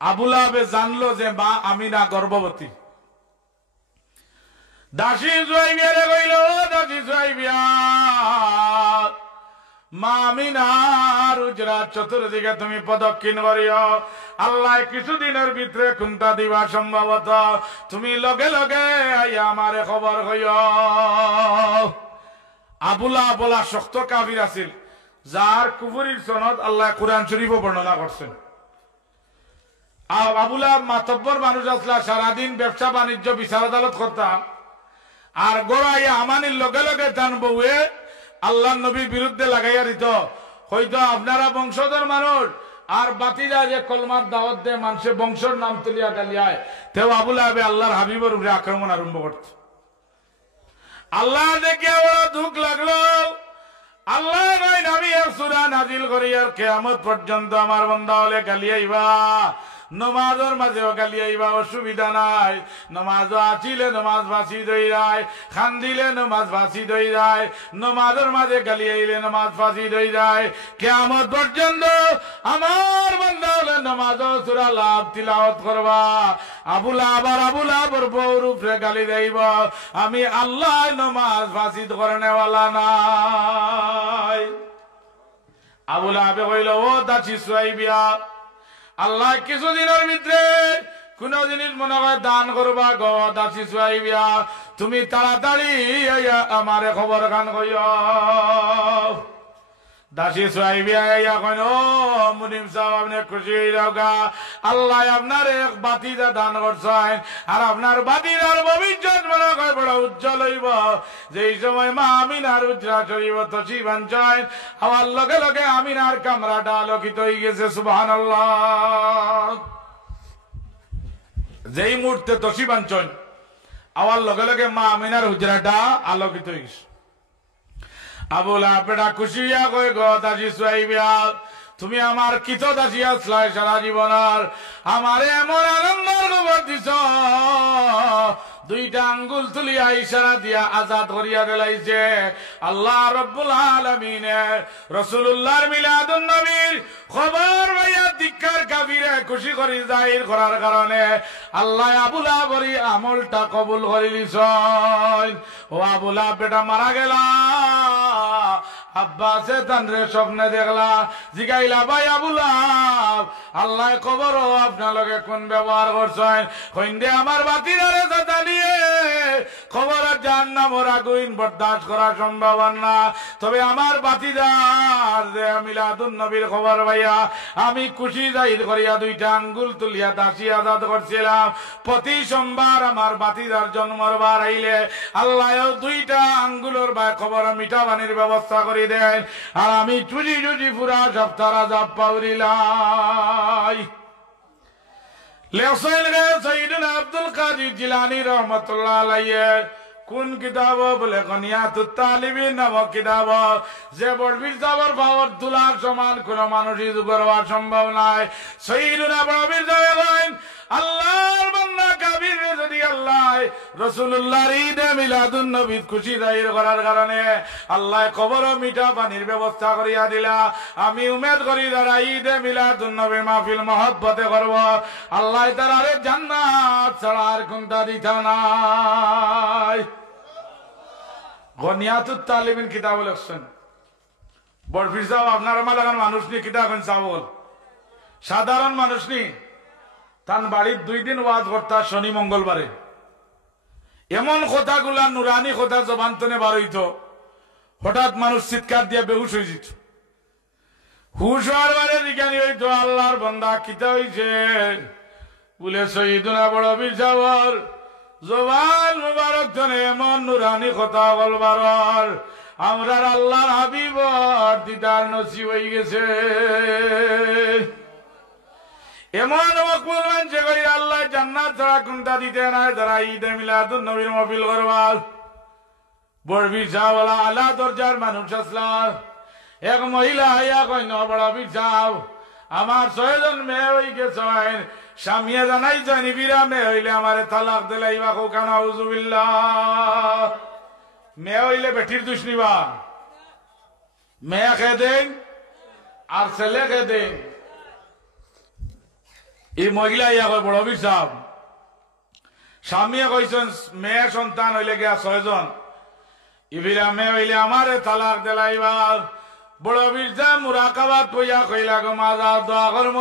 আবু লাহাবে জানলো যে মা আমিনা গর্ভবতী। দাসী জুয়াইবিয়ারে কইল দাসী জুয়াইবিয়া মা আমিনার উজরাত চতুর্দিকে তুমি প্রদক্ষিণ করিও। আল্লাহ কিছুদিনের ভিতরে কোনটা দিবা সম্ভবত তুমি লগে লগে আইয়া আমারে খবর কইও। আবু লাহাব বলা শক্ত কাফির আছিল, যার কুফরির সনদ আল্লাহ কুরআন শরীফও বর্ণনা করছেন। আবু লাহাব মাতব্বর মানুষ আসলা, সারাদিন ব্যবসা বাণিজ্য বিচার আদালত করতাম। আর গোড়াইয়া আমানির লগে লগে তান বউয়ে আল্লাহ নবীর বিরুদ্ধে লাগাইয়া দিত। হয়তো আপনারা বংশধর মানুষ আর বাতিরা যে কলমার দাওয়াত দেয় মানুষে বংশের নাম তুলিয়া গালিয়ায়, তেও আবু লাহাবে আল্লাহর হাবিবের উপরে আক্রমণ আরম্ভ করত। আল্লাহ দেখে বড় দুঃখ লাগলো। আল্লাহ নয় আমি এক সূরা নাজিল করি আর কিয়ামত পর্যন্ত আমার বান্দা হলে গালিয়াইবা, নমাজের মাঝেও গালিয়াইবা, অসুবিধা নাই। নমাজও আছিলে নমাজ ফাঁসি দই যায়, খান্দিলে নমাজ ফাঁসি দই যায়, নমাজের মাঝে গালিয়াইলে নমাজ ফাঁসি দই যায়। কিয়ামত পর্যন্ত আমার বান্দা হলে নমাজও সূরা লাভ তিলাওয়াত করবা। আবু লাহাব আর আবু লাহাবের বউর উপরে গালি দেব, আমি আল্লাহ নমাজ ফাঁসি করেনেওয়ালা নাই। আবু লাহাবে কইল ও দাসী সুয়াইবিয়া আল্লাহ কিছুদিনের ভিতরে কোন জিনিস মনে হয় দান করবা গো দাসী সুয়াইবিয়া, তুমি তাড়াতাড়ি আমারে খবর খান কইও। দাসী সাহেবিয়া এখন ও মুনিম সাহেব আপনি খুশি হয়ে যাও গা, আল্লাহ আপনার এক বাতিদা দান করছেন, আর আপনার বাতিদার ভবিষ্যৎ মনে হয় বড় উজ্জ্বল হইব। যেই সময় মা আমিনার উজ্জ্বল শরীব তসি বাঞ্চয়, আমার লগে লগে আমিনার কামরাটা আলোকিত হয়ে গেছে। সুবহানাল্লাহ। যেই মুহূর্তে তসি বাঞ্চয়, আমার লগে লগে মা আমিনার হুজরাটা আলোকিত হয়ে গেছে। আবুল আপেটা খুশি হইয়া কই গো দাসী সাহেবিয়া, তুমি আমার কিত দাসী আসলাই সারা জীবনার, আমারে এমন আনন্দের খবর দিছ, দুইটা আঙ্গুল তুলিয়া ইশারা দিয়া আজাদ করিয়া দিলাইছে। আল্লাহ রাব্বুল আলামিন রাসূলুল্লাহর মিলাদুন নবীর খবর ভাইয়া দিককার কাবিরে খুশি করি জাহির করার কারণে আল্লাহ আবুল আবরি আমলটা কবুল করে লিছেন। ও আবুল বেটা মারা গেলা, আব্বাসে তানরে স্বপ্নে দেখলা, জিগাইলা ভাই আবুল আল্লাহ খবর আপনার লগে কোন ব্যবহার করছেন, কইন্দে আমার বাতিদারে কথা নিয়ে খবর জাহান্নামের আগুন বরদাস্ত করা সম্ভব না, তবে আমার বাতিদার যে মিলাদুন নবীর খবর ভাইয়া আমি খুশি জাহির করিয়া দুইটা আঙ্গুল তুলিয়া দাসী আজাদ করছিলাম। প্রতি সোমবার আমার বাতিদার জন্মর বার আইলে আল্লাহ দুইটা আঙ্গুলের ভাই খবর মিঠা পানির ব্যবস্থা করে দেন, আর আমি চুজি চুজি পুরা সপ্তাহ আজাব পাউরিলাই। লেখছেন সৈয়দনা আব্দুল কাদির জিলানী রহমতুল্লাহ আলাইহি কোন কিতাব বলে গনিয়াতুত তালিবিন নামক কিতাব, যে বড়বীর সাহেবের পাওয়ার দুলার সমান কোন মানুষই যুগের হওয়া সম্ভব নয়। সৈয়দনা বড়বীর সাহেব আল্লাহর বান্দা কাবির যদি আল্লাহ রাসূলুল্লাহর ঈদে মিলাদুন নবী খুশি জাহির করার কারণে আল্লাহ কবর মিঠা পানির ব্যবস্থা করিয়া দিলা। আমি উমেদ করি যারা ঈদে মিলাদুন নবী মাহফিল মহব্বতে করব, আল্লাহ তাআলারে জান্নাত ছাড়া আর কোনটা দিতা নাই। গনিয়াতুত তালিবিন কিতাব লিখছেন বড়বীর সাহেব, আপনার আমার লাগান মানুষ নি কিতাব চাবল, সাধারণ মানুষ নি। তান বাড়ির 2 দিন ওয়াজ করতা শনি মঙ্গলবারে, এমন কথাগুলা নুরানি কথা জবান্তনে বার হইত, হঠাৎ মানুষ চিৎকার দিয়ে বেহুশ হয়ে যেত। হুশ হওয়ার বারে জিজ্ঞানি হইতো আল্লাহর বান্দা কিতা হইছে, বলে সৈয়দনা বড়বীর সাহেবের জবান মুবারক ধরে এমন নুরানি কথা বলবার আমরা আল্লাহর হাবিবর দিদার নসিব হয়ে গেছে। এমন মকবুল মানছে করি আল্লাহ জান্নাত ছাড়া কোনটা দিতে নাই, যারা ঈদে মিলাদুন নবীর মাহফিল করবার। বড়বীর সাহেব আলা দরজার মানুষ আসলাম, এক মহিলা হইয়া কইন বড়বীর সাহেব আমার 6 জন মেয়ে হয়ে গেছেন, স্বামীয়ে জানাই জানি বিরা মেয়ে হইলে আমার তালাক দিলাইবা কোকান আউযুবিল্লাহ। মেয়ে হইলে বেটির দুষ নিবা, মেয়ে খেয়ে দেন আর ছেলে খেয়ে দেন। এই মহিলা ইয়া কয় বড়বীর সাহেব স্বামীয়ে কইছেন মেয়ে সন্তান হইলে গিয়া 6 জন, ইবিরা মেয়ে হইলে আমারে তালাক দিলাইবা। বড়বীর সাহেব মুরাকাবাত কইয়া কইলা গো মাজা দোয়া করব,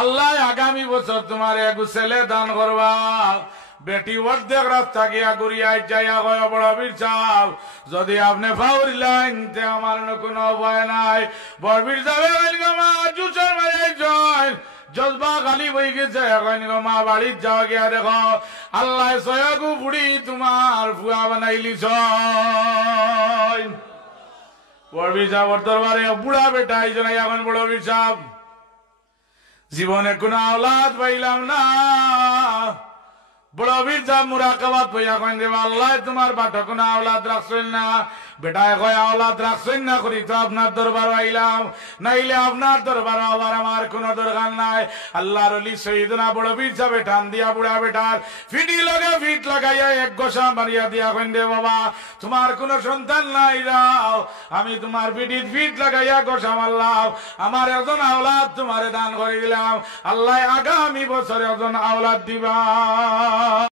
আল্লাহ আগামী বছর তোমার এক ছেলে দান করবা। বেটি অর্ধেক রাস্তা গিয়া ঘুরিয়া যাইয়া কয় বড়বীর সাহেব যদি আপনি ফাউরিলেন তে আমার কোনো উপায় নাই। বড়বীর সাহেব মা জুসের মাঝে জয় জজবা খালি বই গেছে, এখন মা বাড়ির যাওয়া গিয়া দেখো আল্লাহ সয়াগু বুড়ি তোমার ফুয়া বানাইলিছ। বড়বীর সাহেবের দরবারে বুড়া বেটা আইজন, এখন বড়বীর সাহেব জীবনে কোন আওলাদ পাইলাম না। বড়বীর সাহেব মুরাকাবাত পইয়া কইন দেবা আল্লাহ তোমার বাটা কোন আওলাদ রাখছেন না। বেটায় কয় আওলাদ রাখছেন না করি তো আপনার দরবার আইলাম, নাইলে আপনার দরবার আবার আমার কোন দরকার নাই। আল্লাহর ওলি সৈয়দনা বড়বীর সাহেব টান দিয়া বুড়া বেটার ফিটি লগা ফিট লাগাইয়া এক গোসা মারিয়া দিয়া কইন দে বাবা তোমার কোন সন্তান নাই, যাও আমি তোমার ফিটিত ফিট লাগাইয়া গোসা মারলাম, আমার একজন আওলাদ তোমারে দান করে দিলাম, আল্লাহ আগামী বছর একজন আওলাদ দিবা।